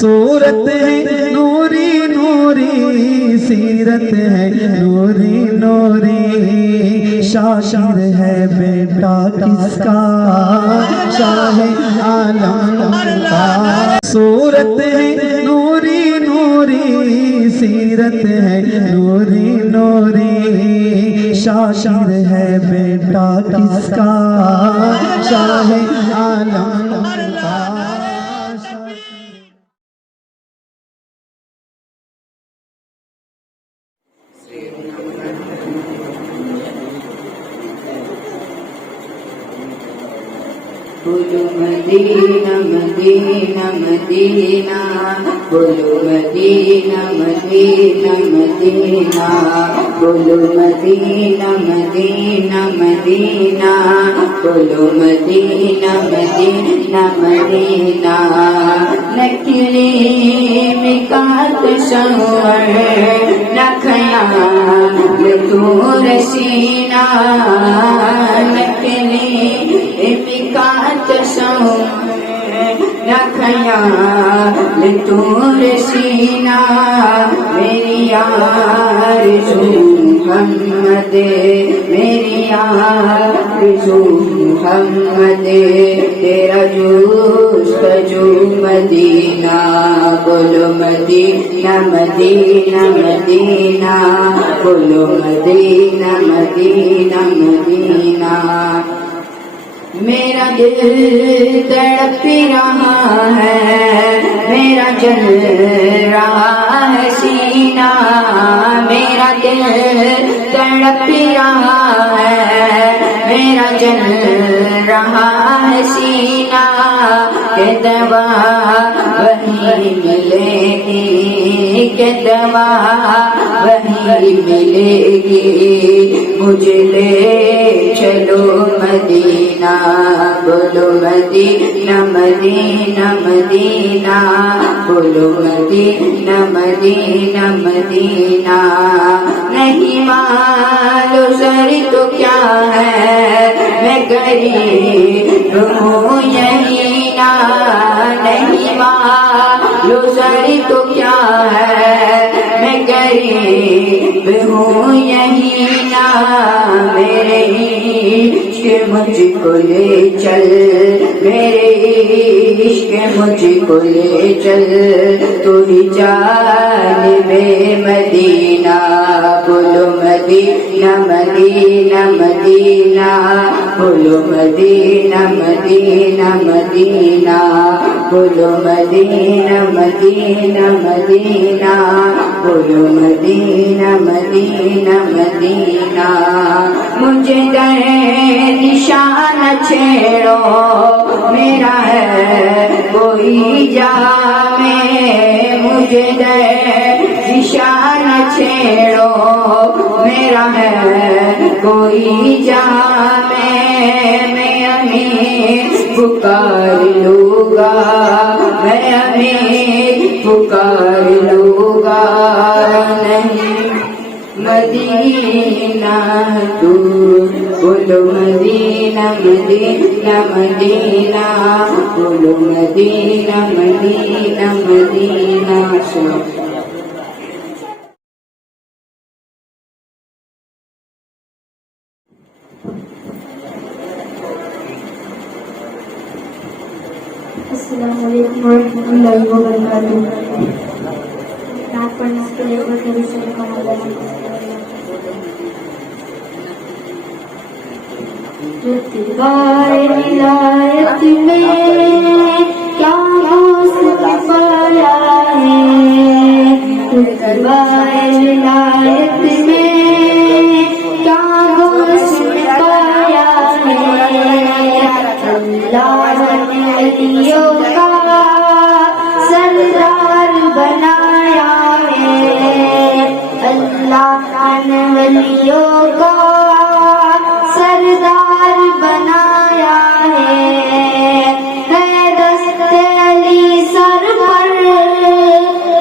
صورت ہے نوری نوری، سیرت ہے نوری نوری، شاعر ہے بیٹا کس کا شاہ عالم کا۔ صورت ہے نوری نوری، سیرت ہے نوری نوری، شاعر ہے بیٹا کس کا شاہ عالم کا۔ بولو مدینہ مدینہ مدینہ، بولو مدینہ مدینہ مدینہ، بولو مدینہ مدینہ مدینہ، بولو مدینہ مدینہ مدینہ۔ نکلی مکات شہور نہ خیال دور سینہ، نکلی مکات شہور نہ خیال دور سینہ، میری آرزو محمد، میری آرزو محمد، تیرا جستجو مدینہ، بولو مدینہ مدینہ مدینہ، بولو مدینہ مدینہ مدینہ۔ میرا دل تڑپ رہا ہے، میرا جل رہا ہے سینہ، میرا دل تڑپ رہا ہے، میرا جل رہا ہے سینہ، کہ دوا وہی ملے گی، کہ دوا وہی ملے گی، مجھے لے چلو مدینہ، بولو مدینہ مدینہ مدینہ، بولو مدینہ مدینہ مدینہ۔ نہیں معلوم سر تو کیا ہے، میں غریب ہوں یہی نا، نہیں معلوم سر تو کیا ہے، میں غریب ہوں یہی نا، میرے عشق مجھ کو لے چل، میرے عشق مجھ کو لے چل، تو ہی جانب مدینہ، بولو مدینہ مدینہ مدینہ، بولو مدینہ مدینہ مدینہ، بولو مدینہ مدینہ مدینہ، بولو مدینہ مدینہ مدینہ۔ مجھے در نشان چھیڑو، میرا ہے کوئی جامع، مجھے در نشان چھیڑو، میرا ہے کوئی جامع، میں امیر پکار لوں گا، میں امیر پکار لوں گا، نہیں مدینہ دور، بولو مدینہ مدینہ مدینہ، بولو مدینہ مدینہ مدینہ۔ السلام علیکم ورحمۃ اللہ وبرکاتہ۔ نعت پڑھنے کے لیے بڑے سے اتباع ولایت میں کیا حسن پایا ہے، اتباع ولایت میں کیا حسن پایا ہے، اللہ ولیوں کا سردار بنایا ہے، اللہ نے ولیوں کا سردار بنایا ہے، دست علی سر پر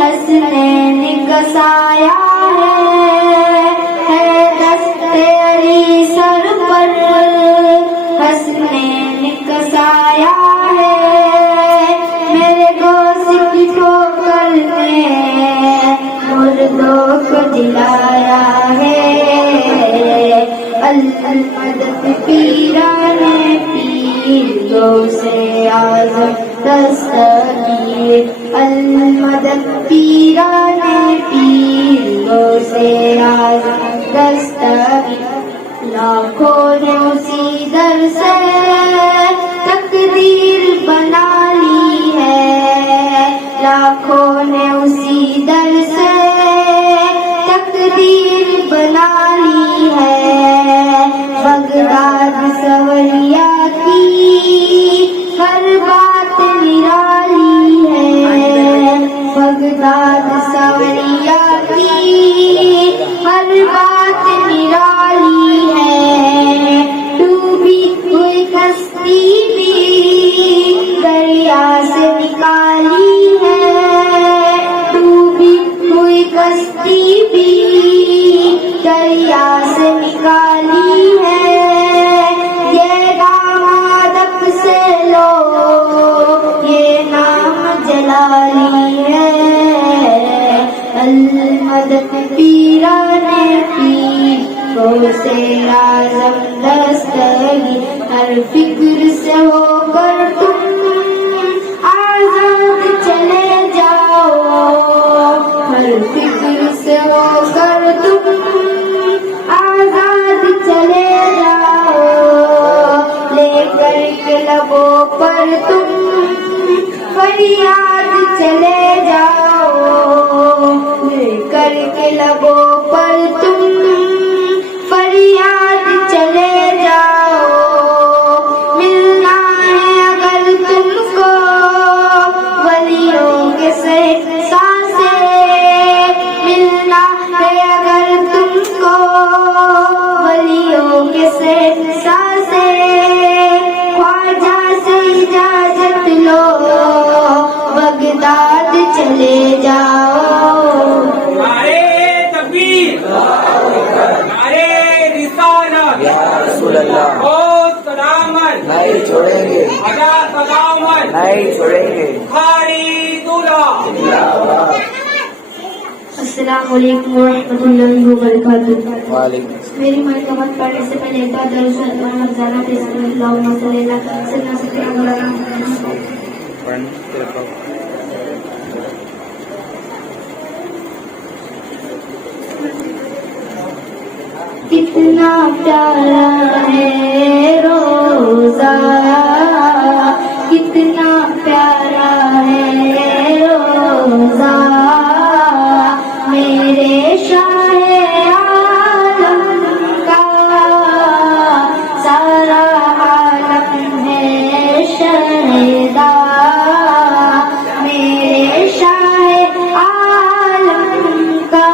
حسنین کا سایہ ہے، دست علی سر پر حسنین کا سایہ ہے، میرے گوشت کو دلایا ہے المدد پیران پیر غوث اعظم دستگیر المدد پیران پیر غوث اعظم دستگیر لاکھوں نے اسی در سے تقدیر بنا لی ہے لاکھوں نے اسی در سے تقدیر بنا لی ہے بغداد سوریا کی ہر بات نرالی ہے بغداد سوریا کی ہر بات نرالی ہے ڈوبی ہوئی کشتی بھی دریا سے نکالی ہے ڈوبی ہوئی کشتی بھی دریا سے نکالی ہے یہ دامادک سے لو یہ نام جلالی ہے المدد پیران پیر غوث اعظم دستگیر ہر فکر سے ہو کر تم آزاد چلے جاؤ ہر فکر سے ہو کر تم آزاد چلے جاؤ لے کر کے لبوں پر تم فریاد چلے جاؤ لے کر کے لبوں پر تم فریاد چلے جاؤ ملنا ہے اگر تم کو ولیوں کے صحرا سے ملنا ہے اگر تم کو ولیوں کے صحرا سے خواجہ سے اجازت لو بغداد چلے جاؤ نعرے تکبیر نعرے رسالت یا رسول اللہ او قدامت نہیں چھوڑیں گے ادا قدامت نہیں چھوڑیں گے بھاری دولہ السلام علیکم ورحمۃ اللہ وبرکاتہ وعلیکم میری مرتبہ پڑھنے سے پہلے ایک بار درود شریف افزانہ پیش کریں اللہم صلی اللہ سیدنا مولانا کتنا پیارا ہے روزہ کتنا پیارا ہے روزہ میرے شاہ عالم کا سارا عالم ہے شہدا میرے شاہ عالم کا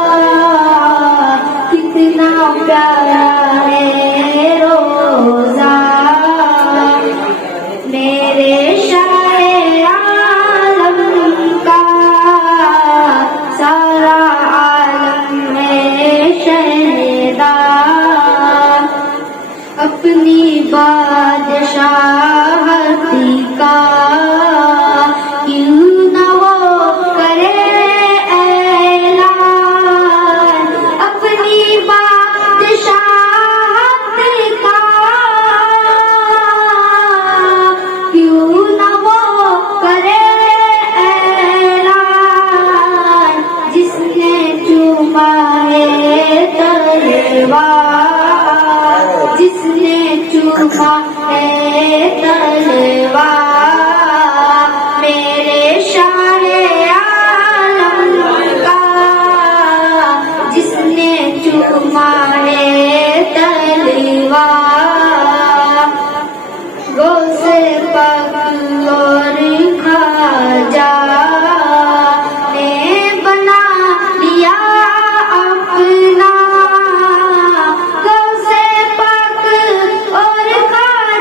کتنا پیارا ہے روزہ میرے شاہ عالم کا سارا عالم ہے شہدا اپنی بادشاہتی کا کیوں نہ وہ کرے اعلان اپنی بادشاہت کا کیوں نہ وہ کرے اعلان جس نے چوما ہے تلوار جس نے چوما ہے تلوار میرے شاہ عالم کا جس نے چوما ہے تلوار غوث پاک اور خواجہ نے بنا لیا اپنا غوث پاک اور خواجہ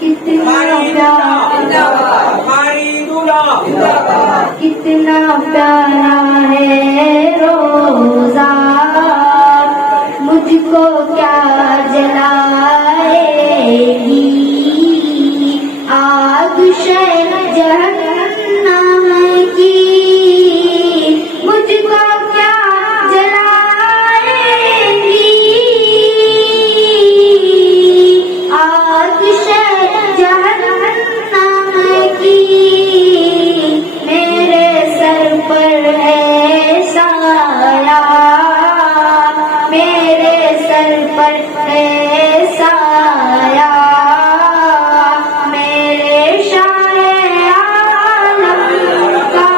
کتنا ہماری پیارا ہماری دولہ کتنا پیارا ہے روزہ مجھ کو کیا جلائے گی آگ شہ جہنم کی مجھ کو کیا جلائے گی آگ شہ جہنم کی میرے سر پر ہے سایہ میرے سر پر ہے سایہ میرے شاہ عالم کا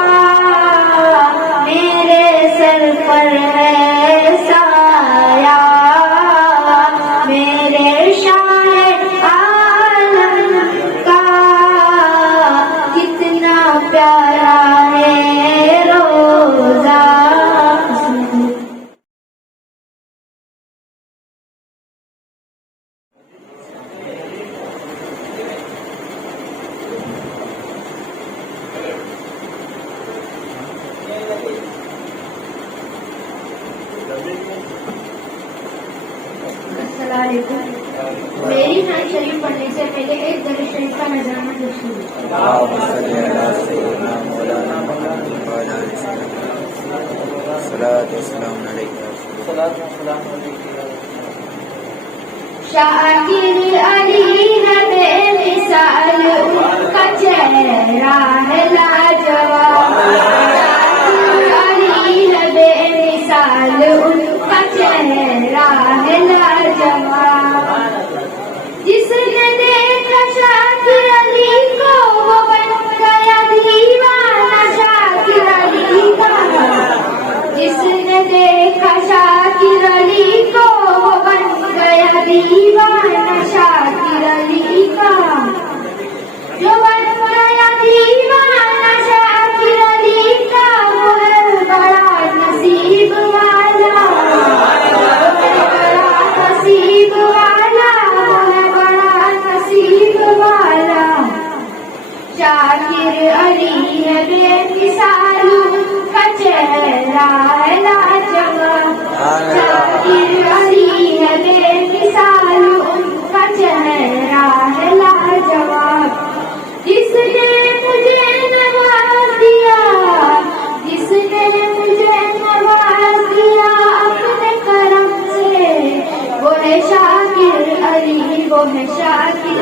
میرے سر پر ہے سایہ میرے شاہ عالم کا کتنا پیارا ہے روزہ السلام علیکم میری نعت شریف پڑھنے سے پہلے ایک درود شریف کا نذرانہ پیش کیجیے اللهم صل على سيدنا مولانا محمد وعلى آل سيدنا صلاة والسلام عليك يا رسول الله شاکر علی ہے بے مثال ان کا چہرہ ہے لاجواب شاکر علی ہے بے مثال ان کا چہرہ ہے لاجواب جس نے دیکھا شاکر علی کو وہ بن گیا دیوانہ شاکر علی کا جس نے دیکھا شاکر علی کو وہ بن گیا دیوانہ شاکر علی کا جو بن گیا دیوانہ شاکر علی کا وہ ہے بڑا نصیب والا وہ ہے بڑا نصیب والا وہ ہے بڑا نصیب والا شاکر علی ہے بے مثال کا چہرہ ہے لاجواب شاکر علی ہے بے مثال ان کا چہرہ ہے لاجواب جس نے مجھے نواز دیا جس نے مجھے نواز دیا اپنے کرم سے وہ ہے شاکر علی وہ ہے شاکر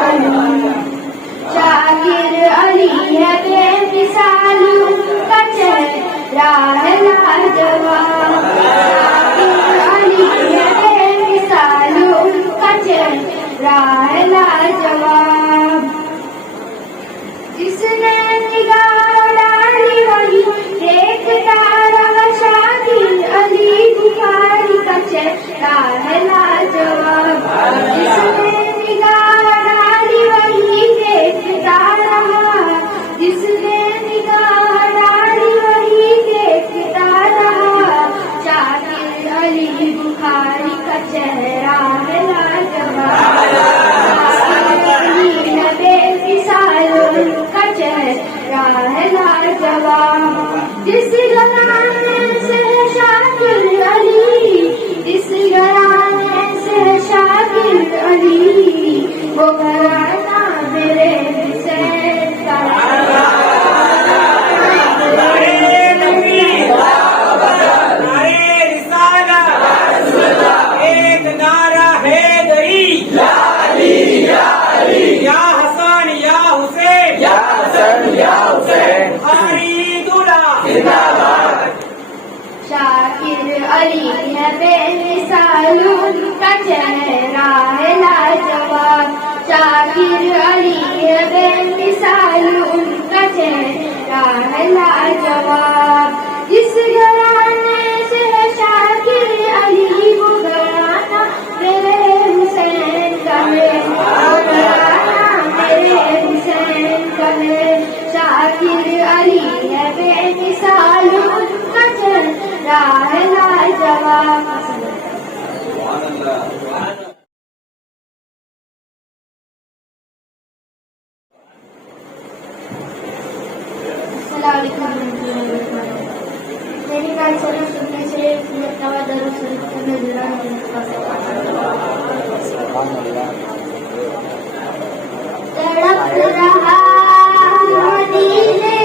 علی شاکر علی ہے بے مثال ان کا چہرہ ہے لاجواب شاکر علی ہے بے مثال ان کا چہرہ ہے لاجواب جس نے نگاہ ڈالی وہی دیکھتا رہا شاکر علی بخاری کا چہرہ ہے لاجواب جس نے نگاہ ڈالی وہی دیکھتا رہا جس نے نگاہ ڈالی وہی دیکھتا رہا شاکر علی بخاری کا چہرہ ہے لاجواب شاکر علی ہے بے مثال ان کا چہرہ ہے لاجواب جس گھرانے سے ہے شاکر علی جس گھرانے سے ہے شاکر علی وہ گھرانہ میرے حسین کا نعرے تکبیر نعرے رسالت ایک نعرہ حیدری یا حسن یا حسین ہماری دولہ شاکر علی ہے بے مثال ان کا چہرہ ہے لاجواب شاکر علی ہے بے مثال ان کا چہرہ ہے لاجواب جس گھرانے سے ہے شاکر علی وہ گھرانہ میرے حسین کا ہے وہ گھرانہ میرے حسین کا ہے شاکر علی ہے بے مثال ان کا چہرہ ہے لاجواب میری بات سننے سے مرتبہ درود شریف کرنے تڑپ رہا مدینے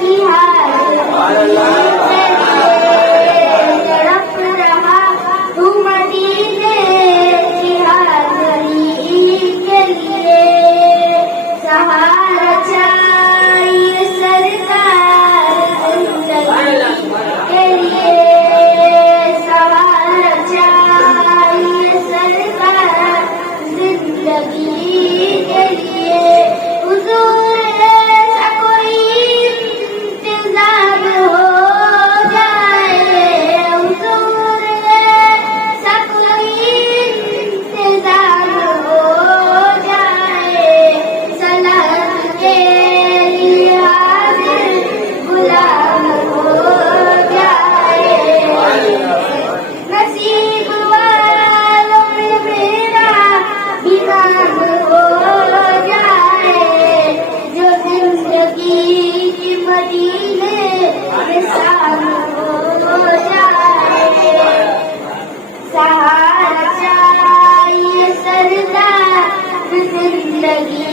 کی حاضری تڑپ رہا تو مدینے کی حاضری کے لیے سہارا چاہیے سرکار زندگی کے لیے سہارا چاہیے سرکار زندگی کے لیے حضور ایسا کوئی انتظام ہو جائے حضور ایسا کوئی انتظام ہو جائے سلام کے لیے حاضر غلام ہو جائے نصیب والوں میں میرا بیمار ہو جائے جو زندگی کی مدینے میں سال ہو جائے سہارا چاہیے سردار زندگی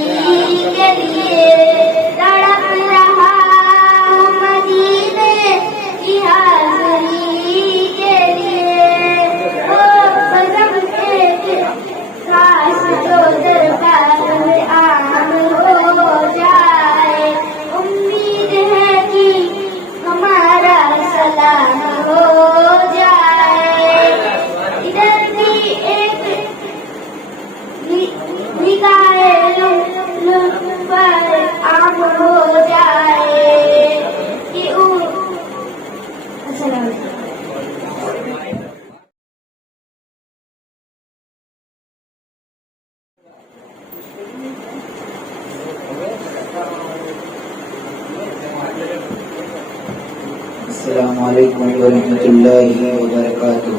کے لیے تڑپ رہا مدینے کی حاضری کے لیے او بزم کے کاش جو دربار میں عام ہو جائے امید ہے کہ ہمارا سلام ہو جائے ادھر بھی ایک نگاہ لطف پر عام ہو جائے کہ السلام علیکم السلام علیکم ورحمۃ اللہ وبرکاتہ.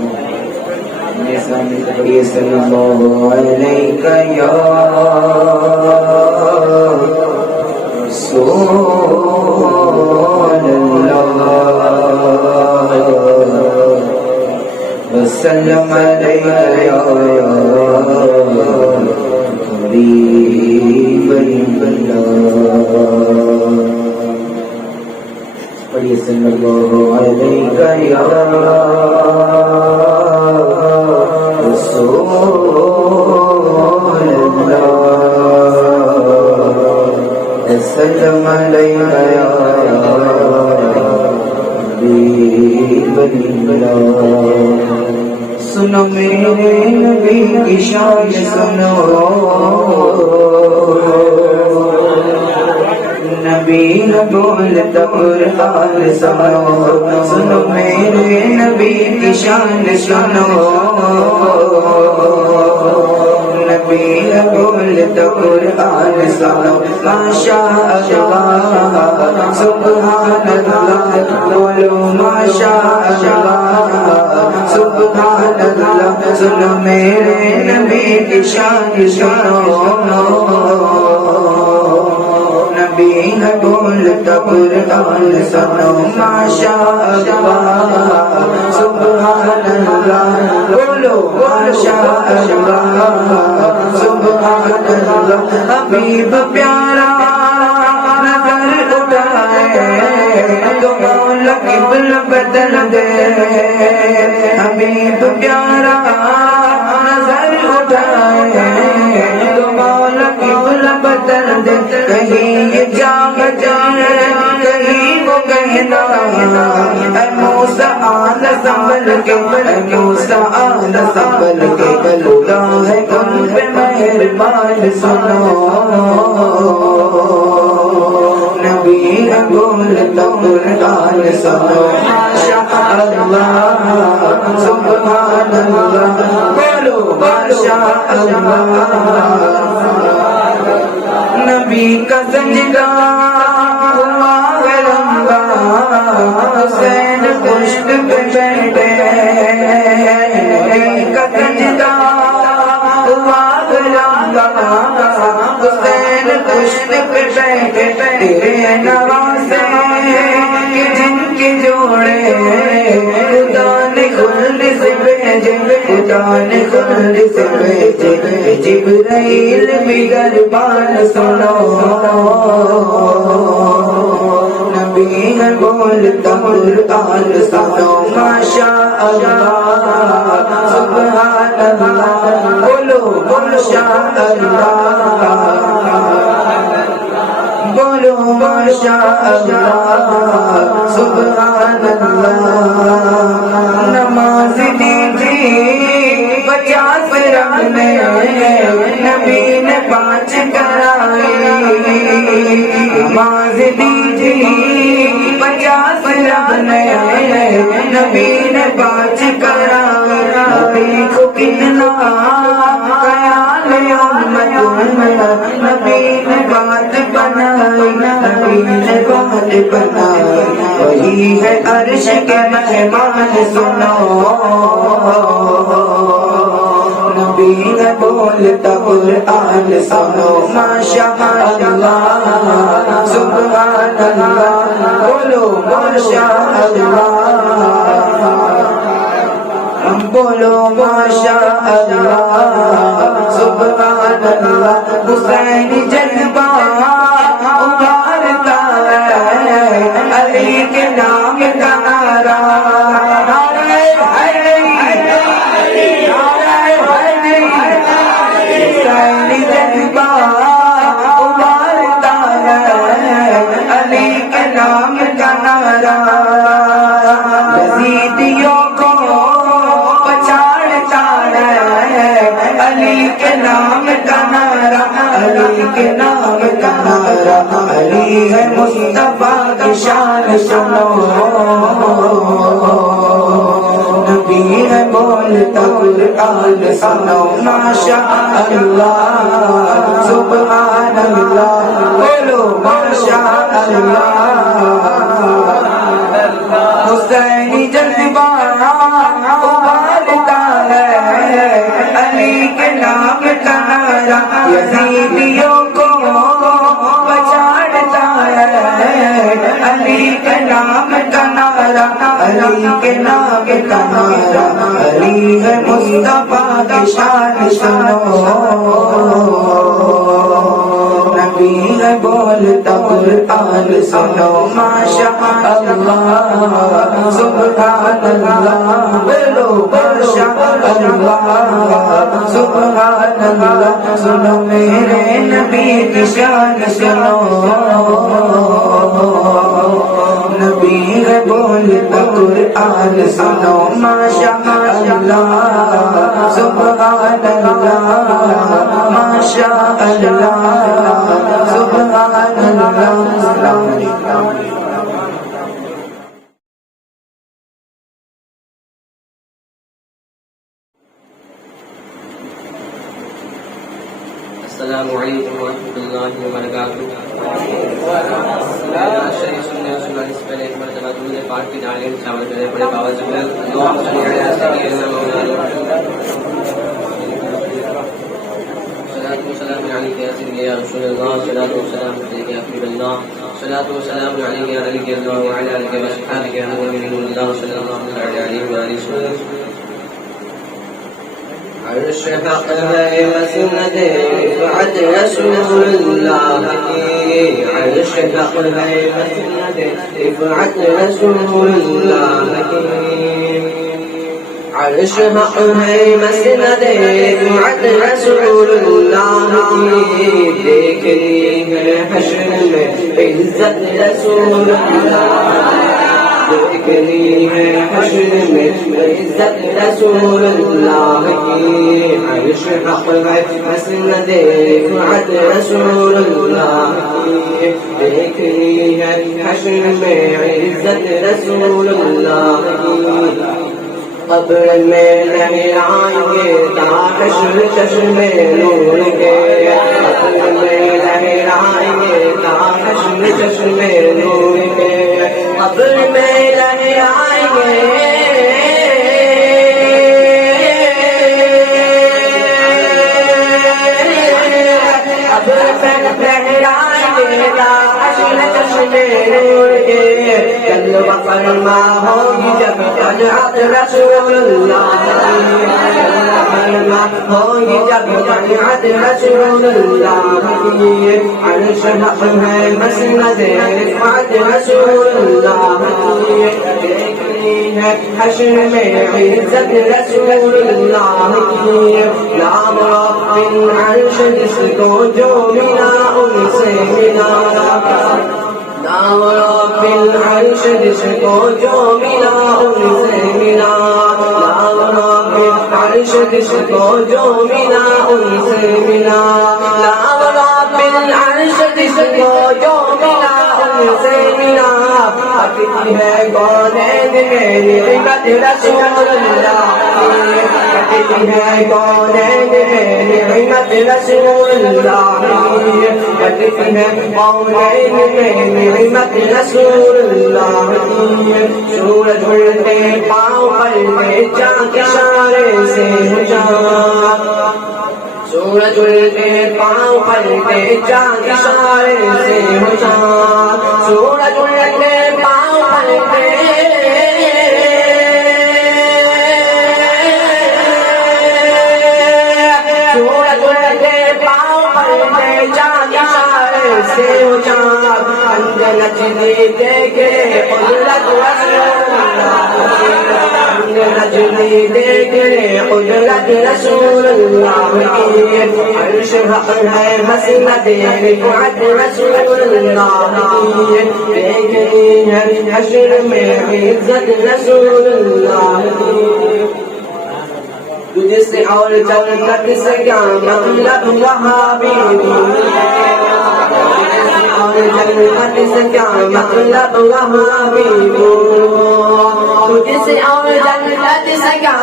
میرے سامنے پڑھیے صلی اللہ علیہ یا رسول اللہ وسلم علیہ یا حبیب اللہ. پڑھیے صلی اللہ علیہ یا رسول اللہ وسلم علیہ یا حبیب اللہ. سنو میرے نبی کی شان سنو نبی نہ بولتا قرآن سنو سنو میرے نبی کی شان سنو نبی نہ بولتا قرآن سنو ماشاء اللہ سبحان اللہ بولو ماشاء اللہ سبحان اللہ. سنو میرے نبی کی شان سنو نبی نہ بولتا قرآن سنو ماشاء اللہ سبحان اللہ بولو ماشاء اللہ سبحان اللہ. حبیب پیارا نظر اٹھائے تو مولا قبل بدل دے. حبیب پیارا نظر اٹھائے تو مولا قبل بدل دے. کہیں یہ جاگ جائے کہیں وہ کہنا اے موسیٰ آنا سنبھل کے اے موسیٰ آنا سنبھل کے اللہ ہے ان پہ مہربان. سنو نبی نہ بولتا قرآن سنو ماشاء اللہ سبحان اللہ بولو ماشاء اللہ. نبی کا سجدہ ہوا ہے لمبا حسین پشت پہ بیٹھے. نبی کا سجدہ ہوا ہے لمبا حسین پشت پہ بیٹھے. تیرے نواسے خدا نے خلد سے بھیجے خدا نے خلد سے بھیجے جبرائیل بھی دربان سنو نبی ہے بولتا قرآن سنو ماشاء اللہ سبحان اللہ بولو ماشاء اللہ بولو ماشاء اللہ سبحان اللہ نماز دیجی 50 رکھنے نبی نے 5 کرائی نماز دیجی 50 رکھنے نبی نے 5 کرائی نبی کو کتنا خیال امت نبی نے بات بنائی نبی نے بات بنائی وہی ہے عرش کے مہمان سنو نبی نے بولتا قرآن سنو ماشاء اللہ سبحان اللہ بولو ماشاء اللہ بولو ماشاء اللہ سبحان اللہ حسین جذبہ ابھارتا ہے علی کے نام کا نعرہ حسین جذبہ ابھارتا ہے علی کے نام کا نعرہ یزیدیوں کو علی کے نام کا نعرہ علی کے نام کا نعرہ علی ہے مصطفیٰ کی شان سنو نبی ہے بولتا قرآن سنو ماشاء اللہ سبحان اللہ بولو ماشاء اللہ حسین جذبہ ابھارتا ہے علی کے نام کا نعرہ یزیدیوں کو پچاڑتا ہے علی کے نام کا نعرہ علی کے نام کا نعرہ علی ہے مصطفیٰ کی شان سنو نبی ہے بولتا قرآن سنو ماشاء اللہ سبحان اللہ بولو ماشاء اللہ سبحان اللہ سنو میرے نبی کی شان سنو نبی ہے بولتا قرآن سنو ماشاء اللہ سبحان اللہ ماشاء اللہ سبحان اللہ السلام علیکم السلام علیکم ورحمۃ اللہ وبرکاتہ شریف سننے اور سنانے سے پہلے ایک مرتبہ درود پاک کی تعلیم شامل کریں بڑے بابا جبل اللہم صلی علی سیدنا مولانا صلاۃ و سلام علیک یا سیدی یا رسول اللہ صلاۃ و سلام علیک یا حبیب اللہ صلاۃ و سلام علیک یا علی اللہ وعلی آلہ و صحبہ یا نبی اللہ صلی اللہ علیہ وسلم عرش حق ہے مسند رفعت رسول اللہ کی عرش حق ہے مسند رفعت رسول اللہ کی عرش حق ہے مسند رفعت رسول اللہ کی دیکھنی ہے حشر میں عزت رسول اللہ دیکھنی ہے حشر میں عزت رسول اللہ کی عرش حق ہے مسند رفعت رسول اللہ کی دیکھنی ہے حشر میں عزت رسول اللہ کی قبر میں لہرائیں گے تا حشر چشم نور کے قبر میں لہرائیں گے تا حشر چشم نور کے قبر میں لہرائیں گے قبر میں لہرائیں گے تا حشر چشم نور کے فرما ہوگی جب طلعت رسول اللہ فرما ہوگی جب طلعت رسول اللہ عرش حق ہے مسند رفعت رسول اللہ دیکھنی ہے حشر میں عزت رسول اللہ نام رب العرش جس کو جو ملا ان سے ملا نام رب العرش جس کو جو ملا ان سے ملا نام رب العرش جس کو جو ملا ان سے ملا نام رب العرش جس کو جو ملا ان سے ملا حقیقی ہے کونین میں نعمت رسول اللہ حقیقی ہے کونین میں نعمت رسول اللہ حقیقی ہے کونین میں نعمت رسول اللہ سورج اڑتے پاؤں پر میں چاند اشارے سے چاند سورج اڑتے پاؤں پر میں چاند اشارے سے چاند سورج اڑتے پاؤں پر میں سورج اڑتے پاؤں پر میں چاند اشارے سے چاند انجلت دیکھے قدرت رسول اللہ نجلی دیکھے قدرت رسول اللہ عرش حق ہے مسند رفعت رسول اللہ دیکھنی ہے حشر میں عزت رسول اللہ تجھ سے اور جنت سے کیا مطلب وہابی اور جنت سے کیا مطلب وہابی تجھ سے اور جنت سے کیا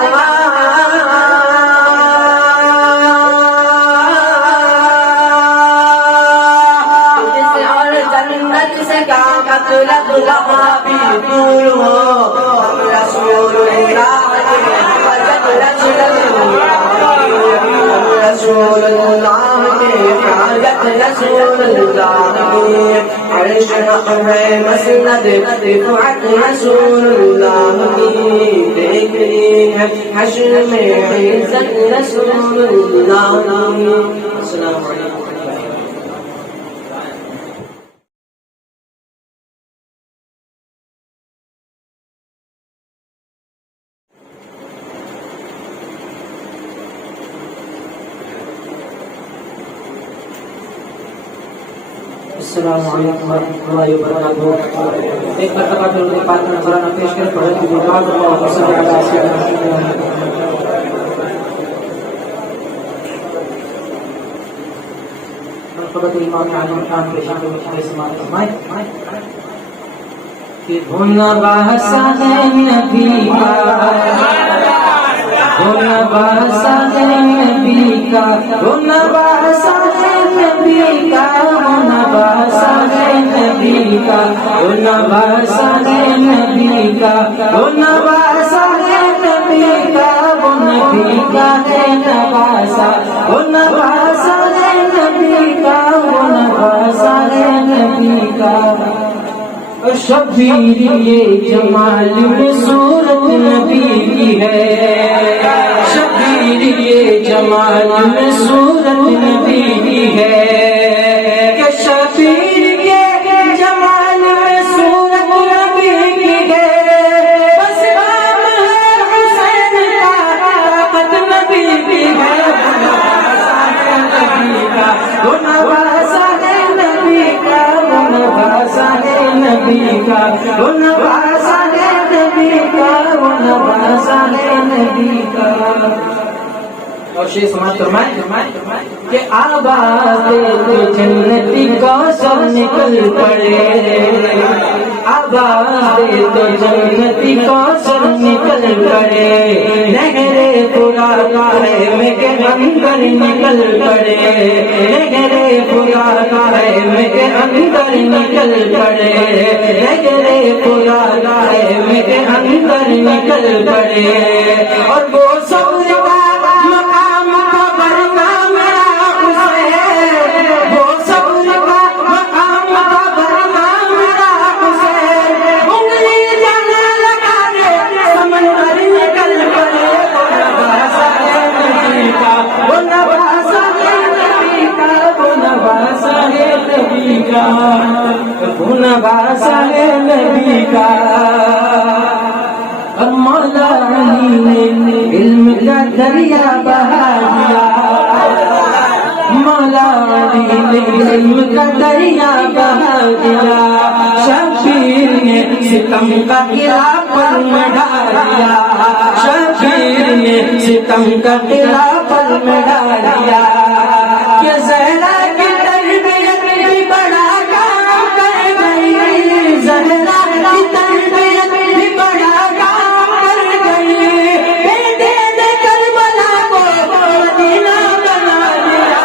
تجھ سے اور جنت سے کیا مطلب وہابی رسول اللہ رسول اللہ کے حاجت رسول اللہ عرش حق ہے مسند رفعت رسول اللہ دیکھنی ہے حشر میں عزت رسول اللہ السلام علیکم السلام علیکم ورحمۃ اللہ وبرکاتہ ایک مرتبہ پھر ان پاک میں قرآن پیش کر پڑھے کہ بعد اللہ صلی اللہ علیہ وسلم مرتبہ امام عالم خان کے شان میں سماعت فرمائے کہ بھولنا بحث ہے نبی کا بھولنا بحث ہے نبی کا بھولنا بحث ہے نبی کا بھولنا بحث ہے نبی کا بھولنا بحث ہے نبی کا بھولنا بحث ہے نبی کا وہ نبی کا ہے نواسا بھولنا بحث ہے نبی کا وہ نواسا ہے نبی کا شبیر یہ جمال میں صورت نبی کی ہے شبیر یہ جمال میں صورت نبی کی ہے کہ شبیر کے جمال میں صورت نبی کی ہے بس نام ہے حسین کا طاقت نبی کی ہے وہ نواسا ہے نبی کا وہ نواسا ہے نبی کا وہ نواسا ہے نبی کا وہ نواسا ہے نبی کا اور شیخ سماعت فرمائے کہ آواز دے تو جنتی کوثر نکل پڑے آواز دے تو جنتی کوثر نکل پڑے نہرے پورا کائے میں کے اندر نکل پڑے نہرے پورا کائے میں کے اندر نکل پڑے نہرے پورا کائے میں کے اندر نکل پڑے اور وہ سور کا مقام خبر کا میرا حسین وہ سور کا مقام خبر کا میرا حسین انگلی جا کا نواسا ہے نبی کا اور مولا علی نے علم کا دریا بہا دیا مولا علی نے علم کا دریا بہا دیا شبیر نے ستم کا قلعہ پر مڈھا دیا شبیر نے ستم کا قلعہ پر مڈھا دیا کہ زہرا کی تربیت بھی بڑا کام کر گئی زہرا کی تربیت بھی بڑا کام کر گئی بیٹے نے کربلا کو مدینہ بنا دیا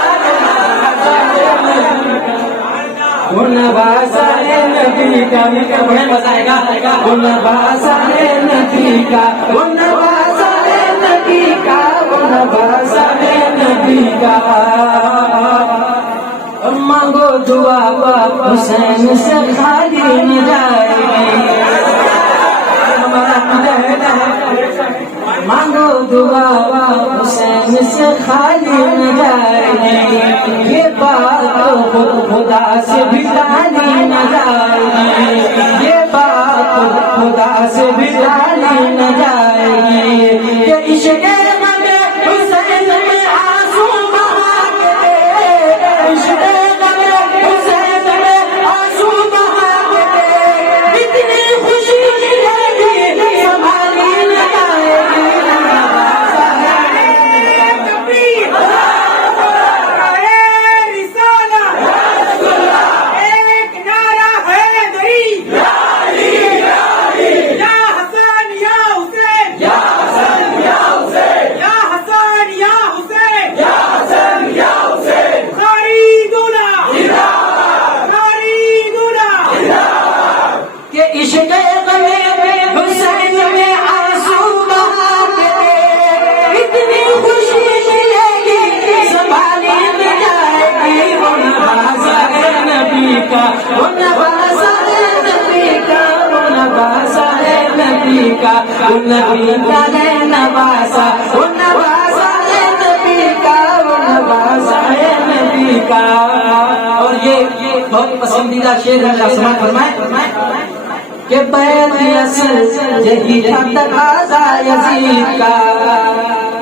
وہ نواسا ہے نبی کا مل کر بڑے مزہ آئے گا وہ نواسا ہے نبی کا وہ نواسا ہے نبی کا وہ نواسا ہے نبی کا مانگو دعا باپ حسین سے خالی نہ جائے گی مانگو دعا باپ حسین سے خالی نہ جائے گی یہ بات خدا سے بھی ٹالی نہ جائے گی یہ بات خدا سے بھی ٹالی نہ جائے گی کہ عشق حسین میں آنسو بہا کے عشق حسین میں آنسو بہا کے اتنی خوشی ملے گی سنبھالی نہ جائے نبی کا ہے نواسا وہ نواسا ہے نبی کا وہ نواسا ہے نبی کا اور یہ بہت پسندیدہ شعر ہے سماعت فرمائیں کہ بیعت اصل یہی تھا تقاضا یزید کا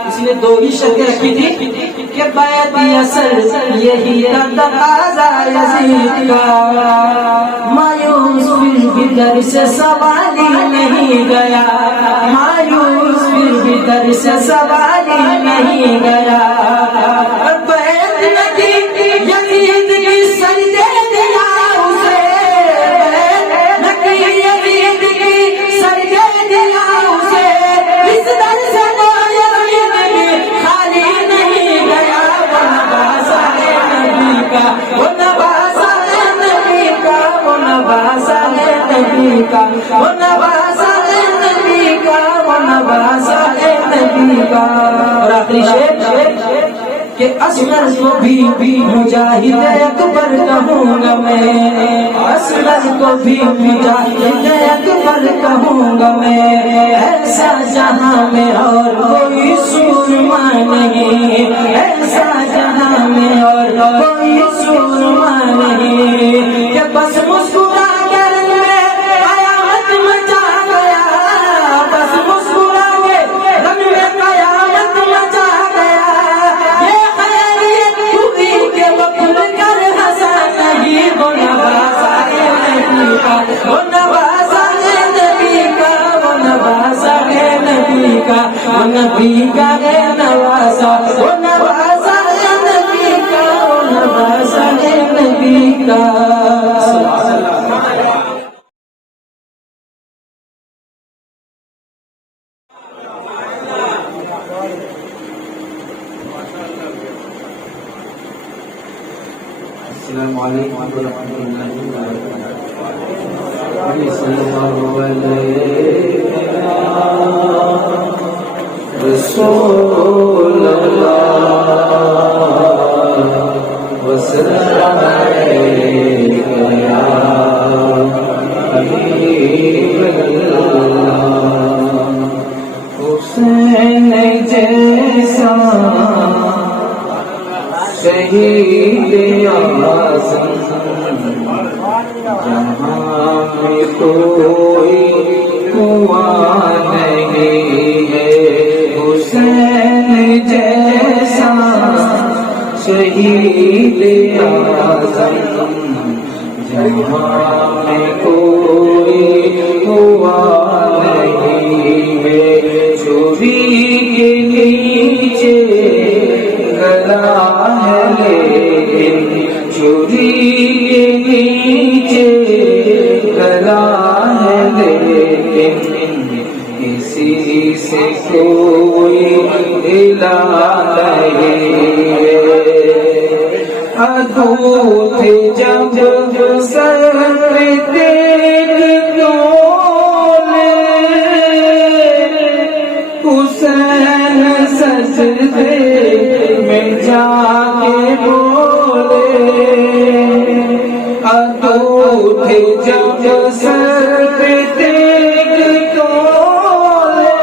اس نے دو ہی شرطیں رکھی تھی کہ بیعت اصل یہی تھا تقاضا یزید کا مایوس پھر بھی در سے سوال ہی نہیں گیا مایوس پھر بھی در سے سوال ہی نہیں گیا بیعت نبی یزید کی سجدے دیا اسے نبی یزید کی سجدے دیا اسے اس در سے یزید بھی خالی نہیں گیا وہ نواسا ہے نبی کا وہ نواسا ہے نبی کا وہ نواسا ہے نبی کا وہ نواسا ہے نبی کا وہ نواسا ہے نبی کا اور آخری شعر کہ اصغر کو بھی مجاہد اکبر کہوں گا میں اصغر کو بھی مجاہد اکبر کہوں گا میں ایسا جہاں میں اور کوئی سورما نہیں ایسا جہاں میں اور کوئی سورما نہیں کہ بس مسکرا کر میں قیامت مچا گیا بس مسکرا کے رنگ میں قیامت مچا گیا یہ خیریت ہوئی کہ وہ کھل کر ہنسا نہیں وہ نواسا ہے نبی کا وہ نواسا ہے نبی کا وہ نواسا ہے نبی کا وہ نبی کا ہے نواسا وہ نواسا ہے نبی کا وہ نواسا ہے نبی کا السلام علیکم ورحمۃ اللہ وبرکاتہ صلی اللہ علیہ رسول اللہ وسلم علیہ یا حبیب اللہ حسین جیسا شہید اعظم جہاں میں کوئی ہوا نہیں ہے حسین جیسا شہید اعظم، جہاں میں کوئی ہوا نہیں ہے چوری کے نیچے گلا ہے لیکن چوری کے نیچے گلا ہے لیکن کسی سے کوئی ہلا نہیں ہے عدو تھے جب سر پہ تیگ ڈولے حسین سجدے میں جا کے بولے عدو تھے جب سر پہ تیگ ڈولے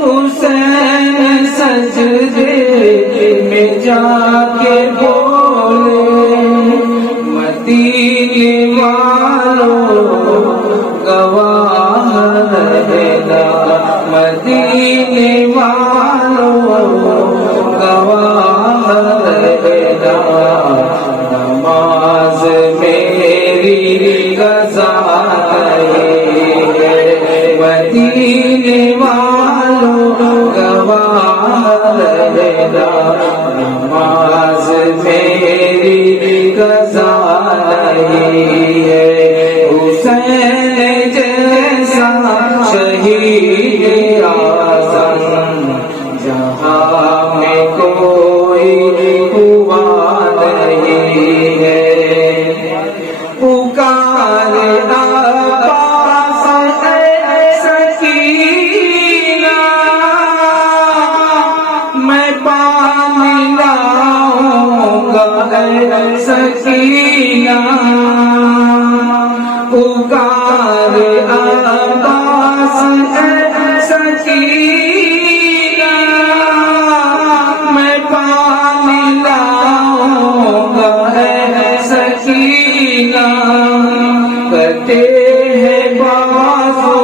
حسین سجدے میں جا کے بولے مدینے والوں گواہ رہنا، مدینے والوں گواہ رہنا، نماز میری قضا نہیں ہے مدینے والوں گواہ رہنا، نماز میری قضا نہیں ہے حسین جیسا شہید اعظم، جہاں میں کوئی ہوا نہیں ہے پکار عباس اے سکینہ میں پانی لاؤں گا اے سکینہ پکار عباس اے سکینہ میں پانی لاؤں گا اے سکینہ کرتے ہیں بازو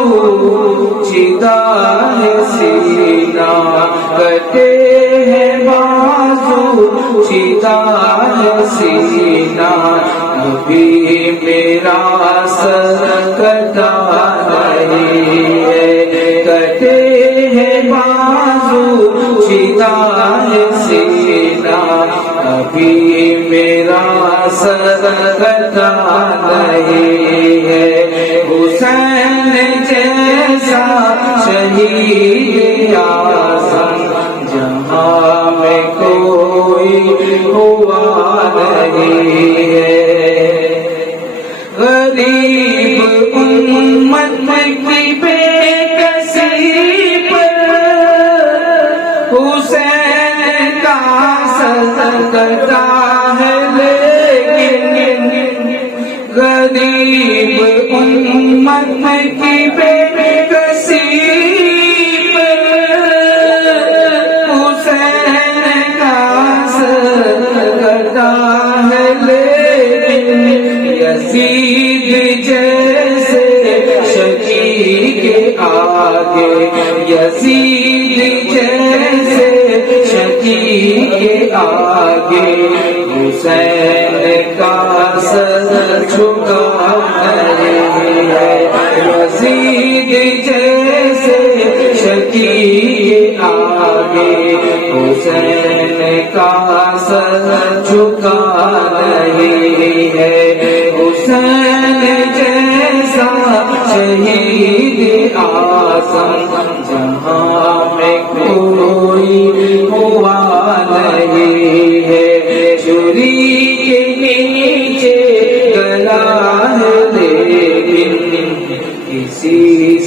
چیدہ ہے سینہ کرتے ہیں بازو چیدہ ہے سینہ ابھی میرا سر کٹا نہیں ہے کرتے ہیں بازو چیدہ ہے سینہ ابھی میرا سر کٹا نہیں ہے حسین جیسا شہید اعظم، جہاں میں کوئی ہوا نہیں ہے غریب امت کی بے کسی پر حسین کا صدقہ ہے لیکن غریب امت کی بے کسی پر حسین کا صدقہ ہے لیکن یزید جیسے شقی کے آگے یزید جیسے شقی کے آگے حسین کا سر جھکا نہیں ہے یزید جیسے شقی کے آگے حسین کا سر جھکا نہیں ہے حسین جیسا شہید اعظم، جہاں میں کوئی ہوا نہیں ہے چوری کے نیچے گلا ہے لیکن کسی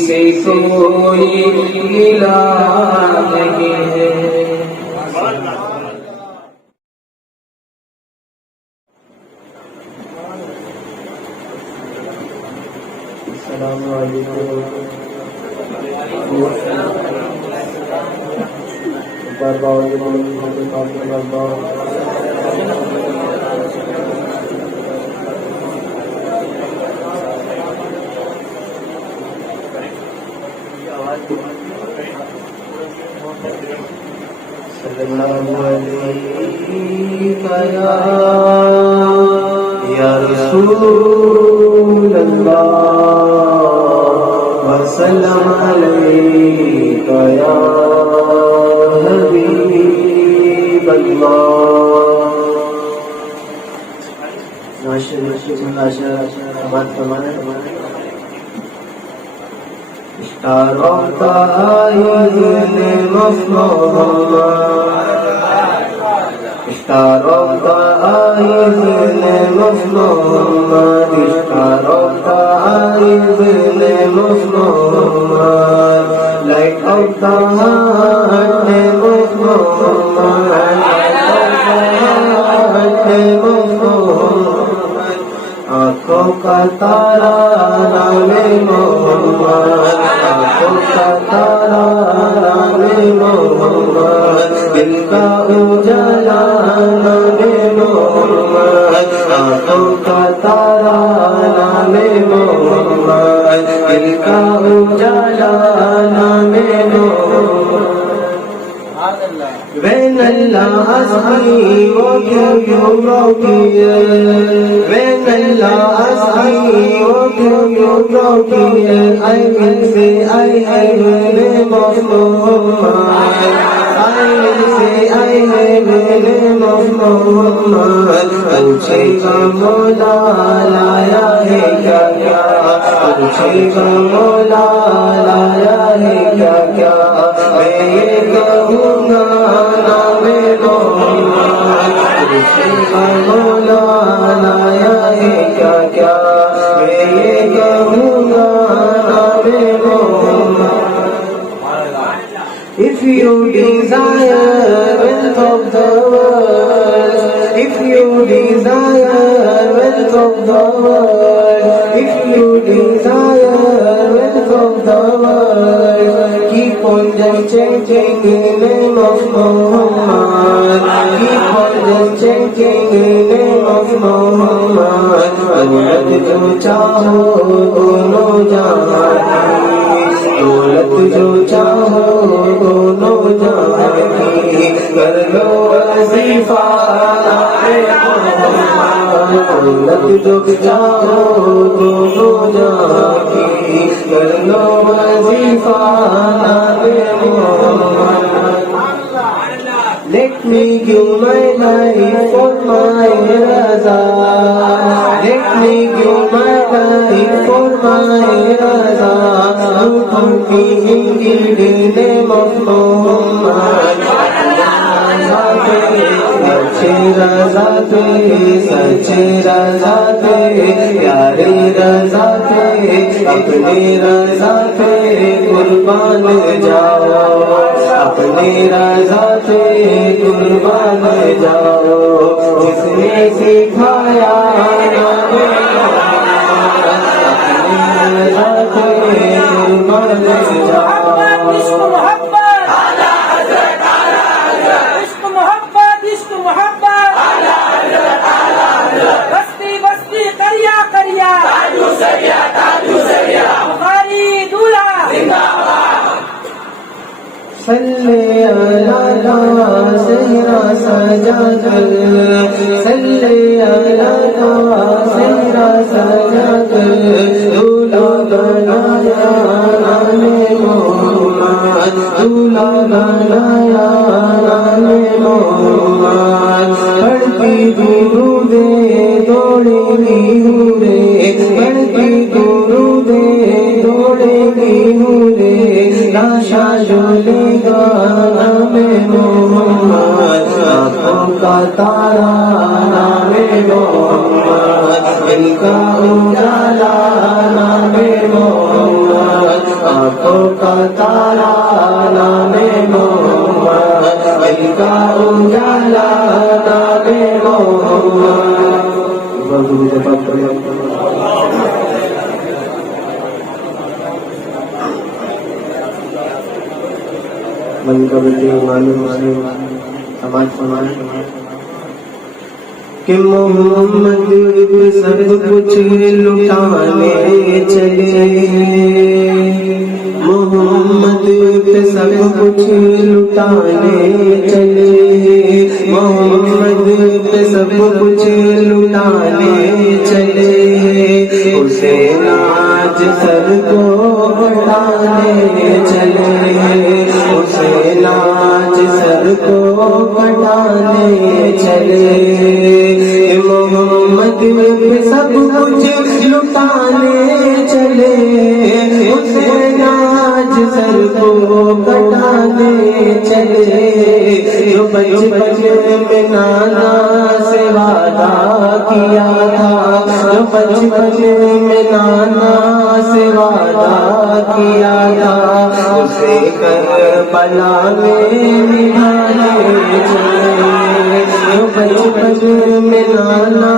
سے کوئی ملا نہیں ہے السلام علیکم یا رسول اللہ وسلم علیک یا حبیب اللہ. بات فرمانے اشترط عين مفهوم اشترط عين مفهوم اشترط عين مفهوم light of the heart مفهوم آنکھوں کا تارا نام محمد آنکھوں کا تارا نام محمد دل کا اجالا نام محمد آنکھوں کا تارا نام محمد دل کا اجالا نام محمد. When Allah asks me what you brought here, when Allah asks me what you brought here, I will say I have the name of Muhammad. I will say I have the name of Muhammad. پوچھے گا مولا لایا ہے کیا کیا, پوچھے گا مولا لایا ہے کیا کیا, میں یہ کہوں گا نام محمد. پوچھے گا مولا لایا ہے کیا کیا, میں یہ کہوں گا نام محمد. If you desire wealth of the world, if you desire wealth of the world, if you desire wealth of the world, keep on just chanting the name of Muhammad, keep on just chanting the name of Muhammad. دولت جو چاہو دونوں جہاں کی, دولت جو چاہو دونوں جہاں کی, کر لو وظیفہ دولت جو چاہو دونوں جہاں کی, کر لو وظیفہ Let me give my life for my Raza. Let me give my life for my Raza. Who put me in the name of Muhammad. Sache Raza te, sache Raza te, pyare Raza te, apne Raza te qurban jao. اپنے رضا سے قربان جاؤ, جس نے سکھایا نام محمد, اپنے رضا سے قربان جاؤ. عشق محبت اعلی حضرت اعلی حضرت, عشق محبت عشق محبت اعلی حضرت اعلی حضرت, بستی بستی قریا قریا تاجو سریا تاجو سریا, بخاری دولہ زندہ باد. صلی علی سیرا سجا کر, صلی علی سیرا سجا کر, دولہ بنایا نام محمد, دولہ بنایا نام محمد. بڑھتی درودے دوڑے گی ہورے, بڑھتی درودے دوڑے گی ہورے, لاشا جولے گا نام محمد. آنکھوں کا تارا نام محمد, دل کا اجالا نام محمد. آنکھوں کا تارا نام محمد, دل کا اجالا نام محمد. من کا بیٹے معلوم سماج سماج کہ محمد سب کچھ لٹانے چلے, محمد سب کچھ لٹانے چلے, محمد سب کچھ لٹانے چلے حسین آج سر کو کٹانے چلے حسین آج سر کو کٹانے چلے محمد پہ سب کچھ لٹانے چلے حسین آج سر کو کٹانے چلے جو بچپن میں نانا سے وعدہ کیا تھا جو بچپن میں نانا سے وعدہ کیا تھا اسے کربلا میں نبھانے چلے جو بچپن میں نانا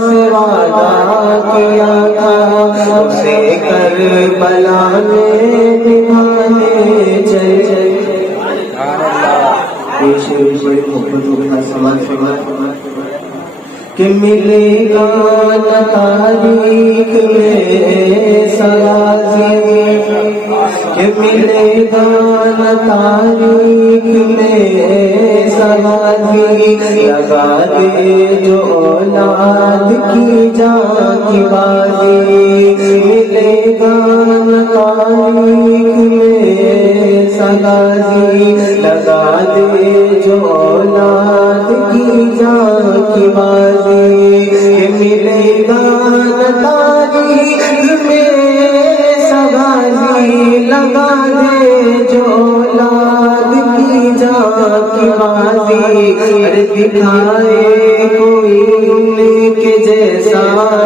سے وعدہ کیا تھا اسے کربلا میں نبھانے چلے بڑی محبتوں کے ساتھ سماج کہ ملے گا نہ تاریخ میں سرازی کہ ملے گا نہ تاریخ میں سرازی لگا دے جو اولاد کی جان کی بازی ملے گا نہ تاریخ میں سرازی لگا دے جو اولاد کی جان کی بازی ملے گا نہ تاریخ میں سگازی لگا دے جو اولاد کی جان کی بازی ارے دکھائے کوئی ان کے جیسا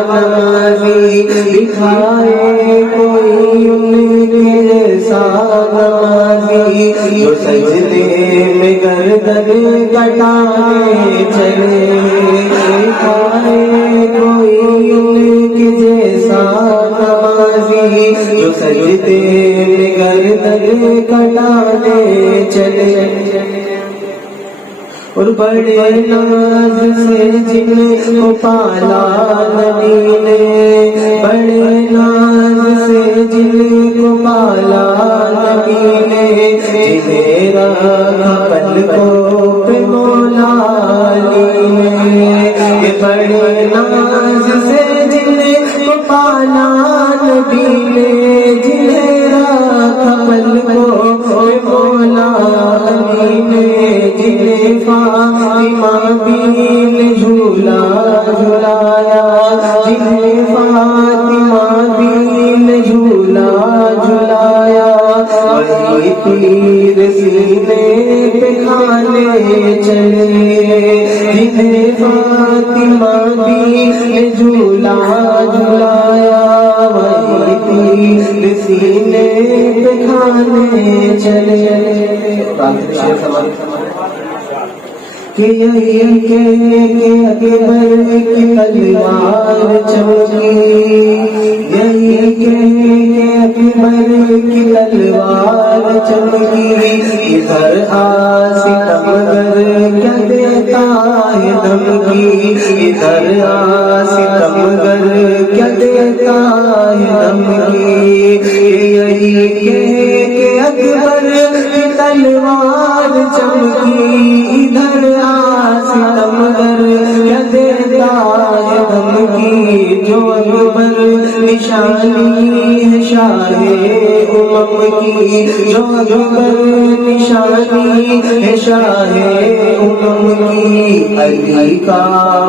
نمازی دکھائے کوئی ان کے جیسا نمازی جو سجدے میں گردن کٹانے چلے دکھائے کوئی ان کے جیسا نمازی جو سجدے میں گردن کٹانے چلے اور بڑے ناز سے جن کو پالا نبی نے بڑے ناز سے جن کو پالا نبی نے جنہیں رکھا پلکوں پہ مولا علی نے بڑے ناز سے جن کو پالا نبی نے جنہیں رکھا پلکوں پہ مولا علی نے جنہیں فاطمہ بھی جھولا جھلایا جنہیں فاطمہ بھی جھولا جھلایا وہی تیر سینے پہ کھانے چلے جنہیں فاطمہ بھی جھولا جھلایا وہی تیر سینے پہ کھانے چلے کہ یہی کہ اکبر کی تلوار چمکی یہی کہ اکبر کی تلوار چمکی ادھر ستمگر کیا دیتا ہے دھمکی ادھر ستمگر کیا دیتا ہے دھمکی یہی کہ اکبر کی تلوار چمکی ادھر ستمگر کیا دیتا ہے دھمکی جو اکبر نشانی ہے شاہ امم کی جو اکبر نشانی ہے شاہ امم کی علی کا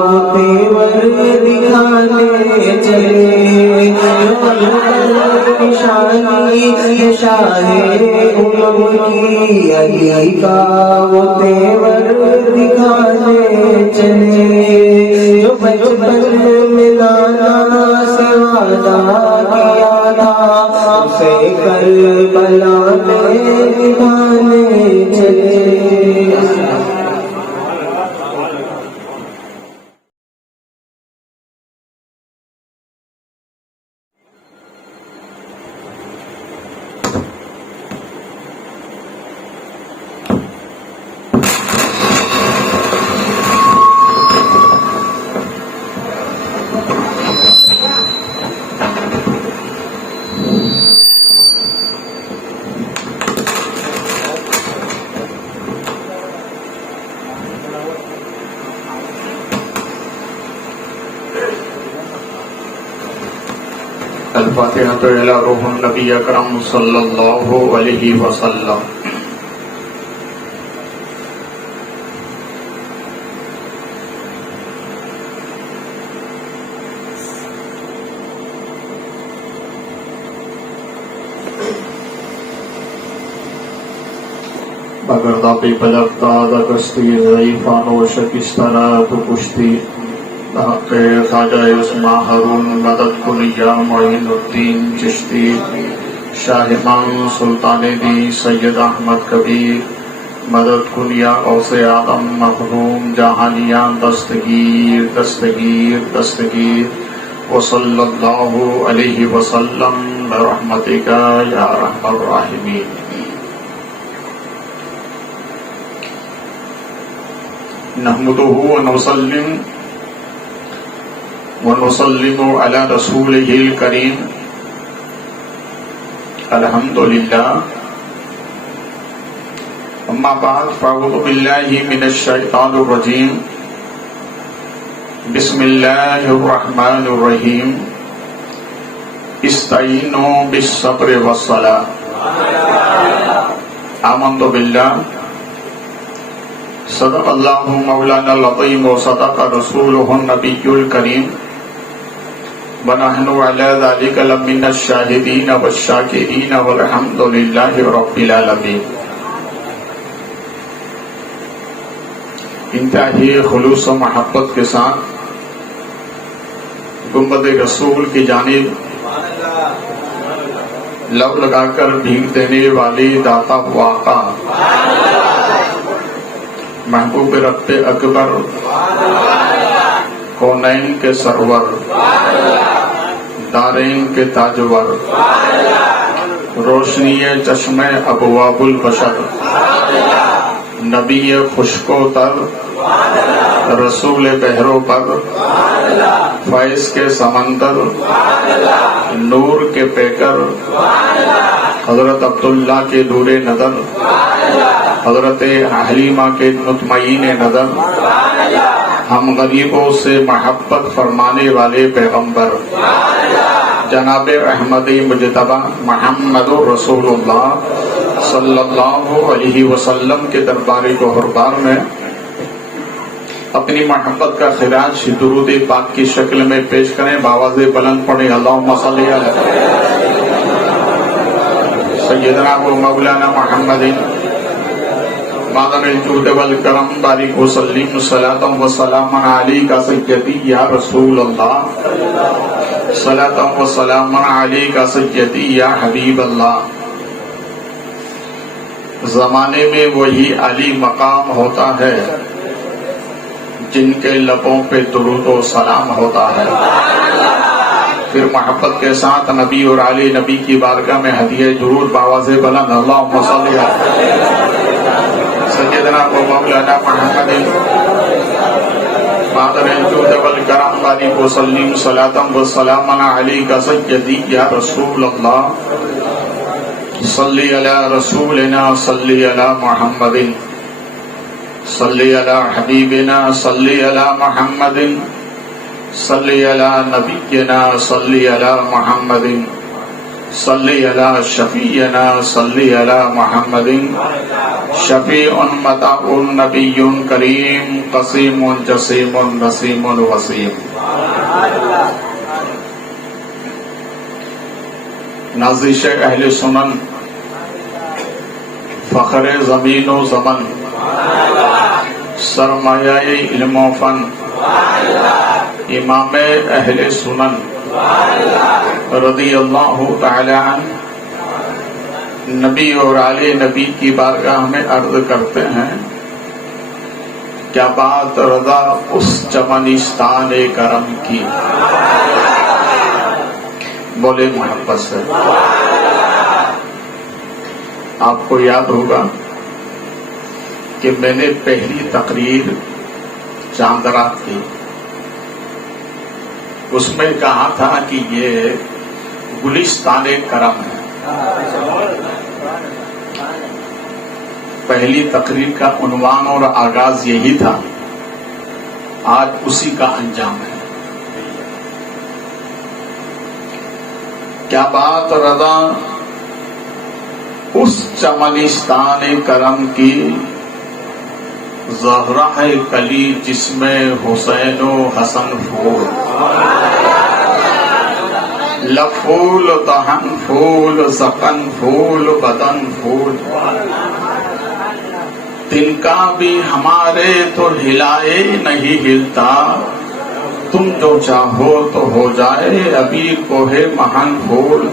وہ تیور دکھانے چلے جو اکبر نشانی ہے شاہ امم کی علی کا وہ تیور دکھانے چلے جو بچپن میں نانا سے وعدہ کیا تھا اسے کربلا میں نبھانے چلے الفاتحة إلى روح النبي أكرم صلى الله عليه وسلم. اگر داپی پلکتا دا کشتی ضعیفان و شکستنا تو کشتی حق خواجہ عثمان ہارون مدد کنیا معین الدین چشتی شاہ امام سلطان دی سید احمد کبیر مدد کنیا غوث آدم مخدوم جہانیان دستگیر دستگیر دستگیر وصلی اللہ علیہ وسلم برحمتک یا ارحم الراحمین. نحمده ونسلم على رسوله الكريم. الحمد لله. اما بعد فاعوذ بالله من الشيطان الرجيم. بسم الله الرحمن الرحيم. استعينوا بالصبر والصلاة. آمنت بالله. صدق اللہ مولانا العظیم و صدق رسولہ النبی الکریم ونحن علی ذلک لمن الشاہدین والشاکرین والحمد للہ رب العالمین. انتہائی خلوص و محبت کے ساتھ گنبد رسول کی جانب لب لگا کر بھیک دینے والی داتا واقع محبوب رب اکبر کونین کے سرور دارین کے تاجور روشنی چشم ابواب البشر نبی خشک و تر رسول بحروں پر فیض کے سمندر نور کے پیکر حضرت عبداللہ کے نور نظر حضرت حلیمہ کے مطمئن نظر ہم غریبوں سے محبت فرمانے والے پیغمبر جناب احمدی مجتبی محمد رسول اللہ صلی اللہ علیہ وسلم کے دربار گوہربار میں اپنی محبت کا خراج درود پاک کی شکل میں پیش کریں. بآواز بلند پڑھیں اللہم صلی علی سیدنا و مولانا محمد مادن الجود والکرم بارک وسلم صلاۃ و سلام علیک سیدی یا رسول اللہ صلاۃ و سلام علیک سیدی یا حبیب اللہ. زمانے میں وہی علی مقام ہوتا ہے جن کے لبوں پہ درود و سلام ہوتا ہے. پھر محبت کے ساتھ نبی اور علی نبی کی بارگاہ میں ہدیہ درود بآواز بلند اللہم صلی علی سیدنا و مولانا محمد مادر الجود والکرم بارک وسلم صلاۃ و سلام علیک سیدی یا رسول اللہ صلی علی رسولنا صلی علی محمد صلی علی حبیبنا صلی علی محمد صلی علی نبینا صلی علی محمد صلی علی شفیعنا صلی علی محمد شفیع مطاع نبی کریم قسیم جسیم نسیم وسیم. نازش اہل سنن فخر زمین و زمن سرمایہ علم و فن امام اہل سنن رضی اللہ تعالی عنہ نبی اور علی نبی کی بارگاہ میں عرض کرتے ہیں کیا بات رضا اس چمنستان کرم کی. بولے محبت سے. آپ کو یاد ہوگا کہ میں نے پہلی تقریر چاند رات کی اس میں کہا تھا کہ یہ گلستان کرم ہے. پہلی تقریر کا عنوان اور آغاز یہی تھا. آج اسی کا انجام ہے. کیا بات رضا اس چمنستان کرم کی، زہرہ ہے کلی جس میں حسین و حسن پھول، لب پھول دہن پھول زقن پھول بدن پھول، دل کا بھی ہمارے تو ہلائے نہیں ہلتا، تم جو چاہو تو ہو جائے ابھی کوہ مہن پھول،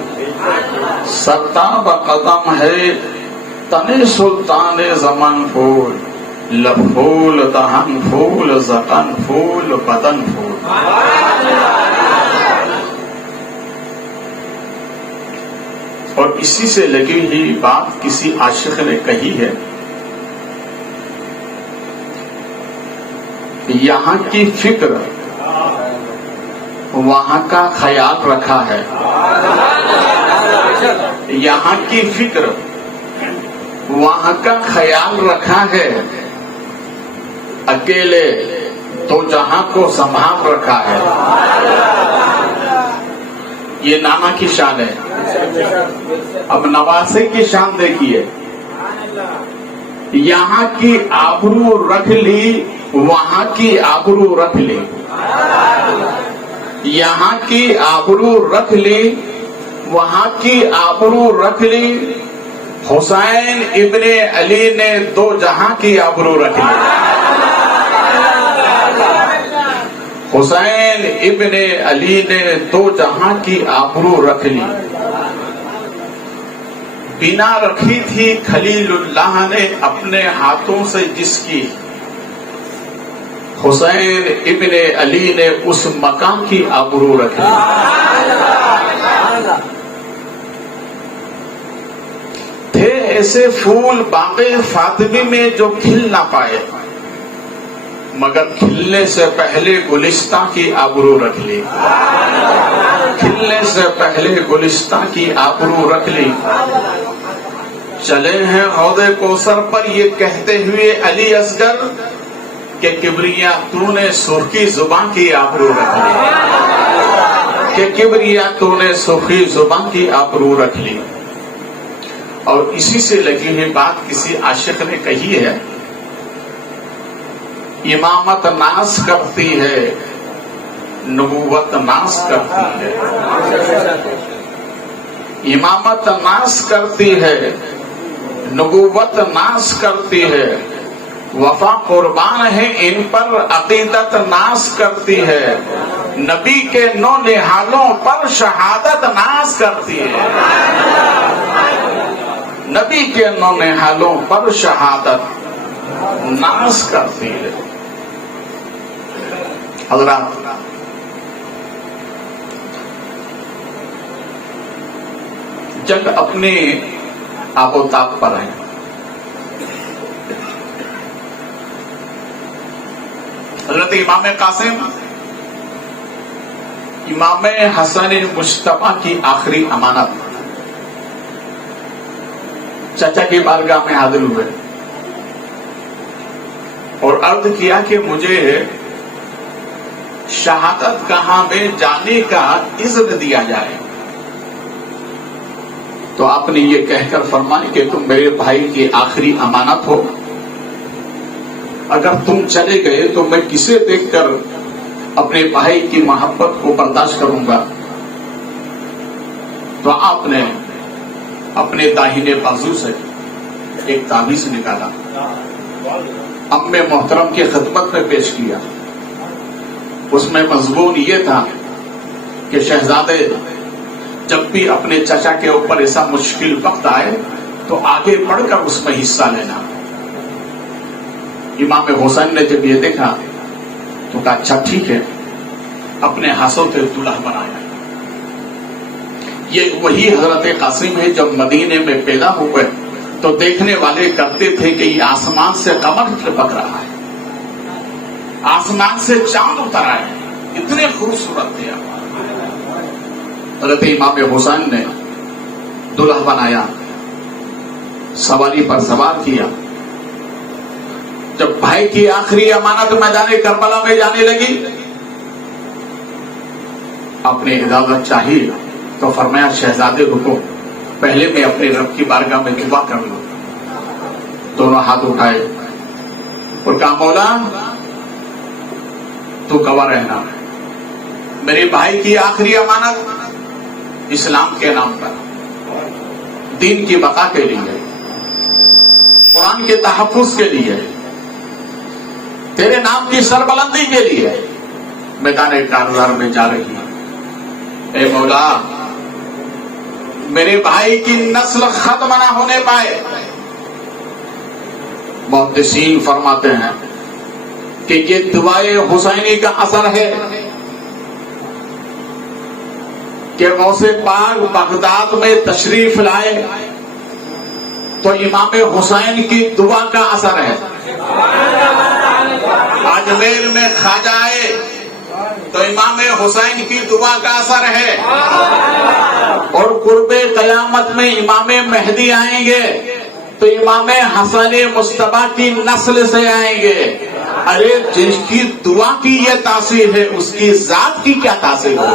سرتاب قدم ہے تن سلطان زمن پھول، لب پھول دہن پھول زقن پھول بدن پھول۔ اور اسی سے لگی ہوئی بات کسی عاشق نے کہی ہے، یہاں کی فکر وہاں کا خیال رکھا ہے، یہاں کی فکر وہاں کا خیال رکھا ہے، اکیلے تو جہاں کو سنبھال رکھا ہے۔ یہ نانا کی شان ہے، اب نواسے کی شان دیکھیے، یہاں کی آبرو رکھ لی وہاں کی آبرو رکھ لی، یہاں کی آبرو رکھ لی وہاں کی آبرو رکھ لی، حسین ابن علی نے دو جہاں کی آبرو رکھ لی، حسین ابن علی نے دو جہاں کی آبرو رکھ لی، بنا رکھی تھی خلیل اللہ نے اپنے ہاتھوں سے جس کی، حسین ابن علی نے اس مقام کی آبرو رکھ لی۔ تھے ایسے پھول باغ فاطمی میں جو کھل نہ پائے، مگر کھلنے سے پہلے گلستہ کی آبرو رکھ لی، کھلنے سے پہلے گلستہ کی آبرو رکھ لی۔ چلے ہیں حوض کوثر پر یہ کہتے ہوئے علی اصغر کہ کبریا تو نے سرخی زبان کی آبرو رکھ لی، کہ کبریا تو نے سرخی زبان کی آبرو رکھ لی۔ اور اسی سے لگی ہوئی بات کسی عاشق نے کہی ہے، امامت ناز کرتی ہے نبوت ناز کرتی ہے، امامت ناز کرتی ہے نبوت ناز کرتی ہے، وفا قربان ہے ان پر عقیدت ناز کرتی ہے، نبی کے نو نہالوں پر شہادت ناز کرتی ہے، نبی کے نو نہالوں پر شہادت ناز کرتی ہے۔ حضرات، جنگ اپنے آب و تاب پر ہے، حضرت امام قاسم امام حسن مجتبی کی آخری امانت چچا کی بارگاہ میں حاضر ہوئے اور عرض کیا کہ مجھے شہادت گاہ میں جانے کا اذن دیا جائے، تو آپ نے یہ کہہ کر فرمایا کہ تم میرے بھائی کی آخری امانت ہو، اگر تم چلے گئے تو میں کسے دیکھ کر اپنے بھائی کی محبت کو برداشت کروں گا؟ تو آپ نے اپنے داہنے بازو سے ایک تعویذ نکالا، ام محترم کی خدمت میں پیش کیا۔ اس میں مضمون یہ تھا کہ شہزادے جب بھی اپنے چچا کے اوپر ایسا مشکل وقت آئے تو آگے بڑھ کر اس میں حصہ لینا۔ امام حسین نے جب یہ دیکھا تو کہا اچھا ٹھیک ہے، اپنے ہاتھوں سے دلہا بنایا۔ یہ وہی حضرت قاسم ہے جب مدینے میں پیدا ہوئے تو دیکھنے والے کرتے تھے کہ یہ آسمان سے قمر لپک رہا ہے، آسمان سے چاند اتر آئے، اتنے خوبصورت تھے۔ حضرت امام حسین نے دلہا بنایا، سواری پر سوار کیا۔ جب بھائی کی آخری امانت میدان کربلا میں جانے لگی، آپ نے اجازت چاہی تو فرمایا شہزادے رکو، پہلے میں اپنے رب کی بارگاہ میں دعا کر لوں. دونوں ہاتھ اٹھائے اور کہا مولا تو گواہ رہنا، میرے بھائی کی آخری امانت اسلام کے نام پر، دین کی بقا کے لیے، قرآن کے تحفظ کے لیے، تیرے نام کی سربلندی کے لیے میدان کارزار میں جا رہی ہے. اے مولا میرے بھائی کی نسل ختم نہ ہونے پائے. محدثین فرماتے ہیں کہ یہ دعائے حسینی کا اثر ہے کہ غوث پاک بغداد میں تشریف لائے تو امام حسین کی دعا کا اثر ہے. اجمیر میں خواجہ آئے تو امام حسین کی دعا کا اثر ہے. اور قرب قیامت میں امام مہدی آئیں گے تو امام حسن مصطفیٰ کی نسل سے آئیں گے. ارے جس کی دعا کی یہ تاثیر ہے اس کی ذات کی کیا تاثیر ہے؟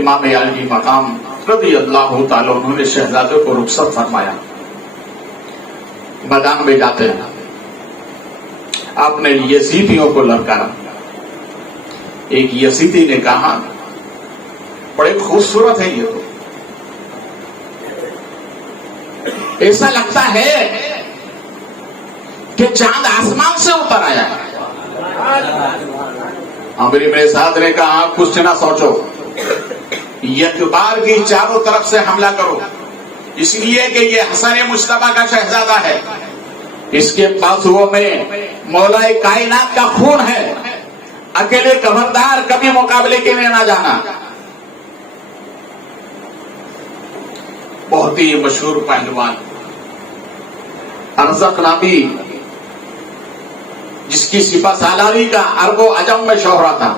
امام علی مقام رضی اللہ تعالیٰ انہوں نے شہزادے کو رخصت فرمایا. میدان میں جاتے ہیں، آپ نے یزیدیوں کو للکارا. ایک یزیدی نے کہا بڑے خوبصورت ہے یہ تو، ایسا لگتا ہے کہ چاند آسمان سے اتر آیا ہے. امیر ابن سعد نے کہا کچھ نہ سوچو، یکبار کی چاروں طرف سے حملہ کرو، اس لیے کہ یہ حسن مصطفیٰ کا شہزادہ ہے، اس کے بازوؤں میں مولا کائنات کا خون ہے. اکیلے خبردار کبھی مقابلے کے لیے نہ جانا. بہت ہی مشہور پہلوان ارزق نامی، جس کی سپہ سالاری کا عرب و عجم میں شہرت تھا.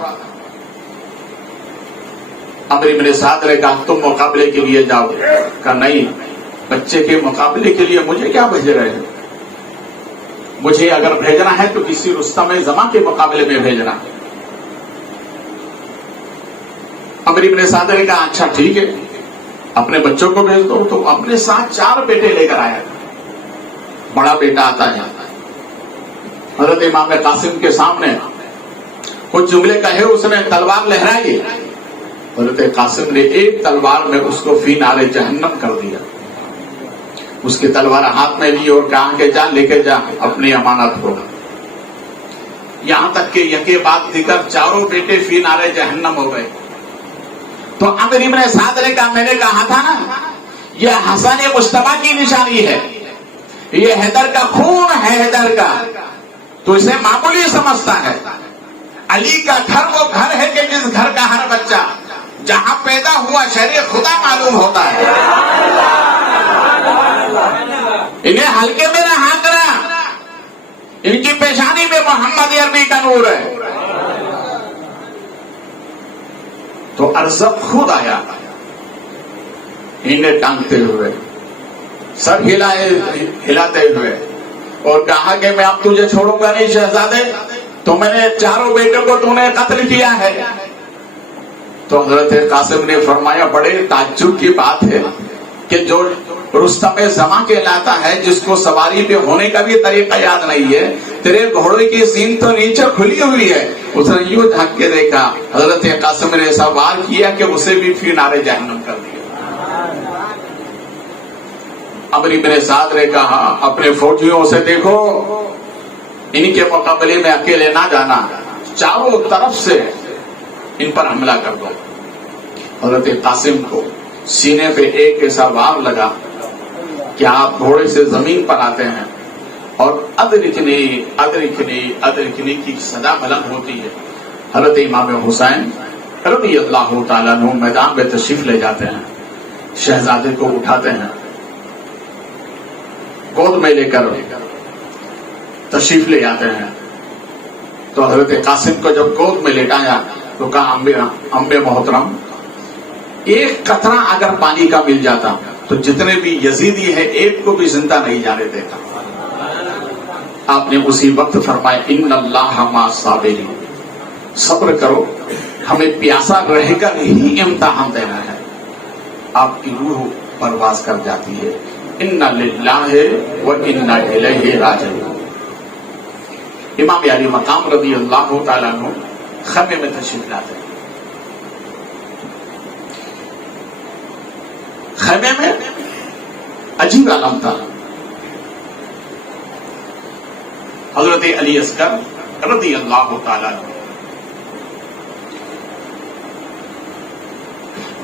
امیر ابن سعد نے کہا تم مقابلے کے لیے جاؤ. کہا نہیں، بچے کے مقابلے کے لیے مجھے کیا بھیج رہے ہیں؟ مجھے اگر بھیجنا ہے تو کسی رستم زماں کے مقابلے میں بھیجنا. امیر ابن سعد نے کہا اچھا ٹھیک ہے، اپنے بچوں کو بھیج دو. تو اپنے ساتھ 4 بیٹے لے کر آیا. بڑا بیٹا آتا ہے، حضرت امام قاسم کے سامنے کچھ جملے کہے، اس نے تلوار لہرائی. حضرت قاسم نے ایک تلوار میں اس کو فی نار جہنم کر دیا. اس کی تلوار ہاتھ میں لی اور کہا کہ جا لے کے جا اپنی امانت کو. یہاں تک کہ یکے بعد دیگر 4 بیٹے فی نار جہنم ہو گئے. تو امیر ابن سعد نے کہا میں نے کہا تھا نا یہ حسن مصطفیٰ کی نشانی ہے، یہ حیدر کا خون ہے، حیدر کا. تو اسے معمولی سمجھتا ہے. علی کا گھر وہ گھر ہے کہ جس گھر کا ہر بچہ جہاں پیدا ہوا شرع خدا معلوم ہوتا ہے. انہیں ہلکے میں نہ ہانکنا، ان کی پیشانی میں محمد عربی کا نور ہے. تو ارزق خود آیا، انہیں ٹانگتے ہوئے، سر ہلاتے ہوئے، اور کہا کہ میں اب تجھے چھوڑوں گا نہیں شہزادے، تو میں نے 4 بیٹوں کو تو نے قتل کیا ہے. تو حضرت قاسم نے فرمایا بڑے تعجب کی بات ہے کہ جو رستم زماں کے لاتا ہے، جس کو سواری پہ ہونے کا بھی طریقہ یاد نہیں ہے، تیرے گھوڑے کی سین تو نیچے کھلی ہوئی ہے. اس نے یوں جھانک کے دیکھا، حضرت قاسم نے ایسا وار کیا کہ اسے بھی فی نار جہنم کر دیا. امیر ابن سعد نے کہا اپنے فوجیوں سے دیکھو، ان کے مقابلے میں اکیلے نہ جانا، 4 طرف سے ان پر حملہ کر دو. حضرت قاسم کو سینے پہ ایک ایسا وار لگا کہ آپ گھوڑے سے زمین پر آتے ہیں اور ادرکنی ادرکنی ادرکنی کی صدا بلند ہوتی ہے. حضرت امام حسین رضی اللہ تعالیٰ عنہ میدان میں تشریف لے جاتے ہیں، شہزادے کو اٹھاتے ہیں، گود میں لے کر تشریف لے جاتے ہیں. تو حضرت قاسم کو جب گود میں لیٹایا تو کہا امبے محترم، ایک قطرہ اگر پانی کا مل جاتا تو جتنے بھی یزیدی ہے ایک کو بھی زندہ نہیں جانے دیتا. آپ نے اسی وقت فرمایا ان اللہ مع الصابرین، صبر کرو، ہمیں پیاسا رہ کر ہی امتحان دینا ہے. آپ کی روح پرواز کر جاتی ہے. انا للہ و انا الیہ راجعون. امام علی مقام رضی اللہ تعالیٰ عنہ خیمے میں تشریف لاتے ہیں. خیمے میں عجیب عالم تھا. حضرت علی اصغر رضی اللہ تعالیٰ عنہ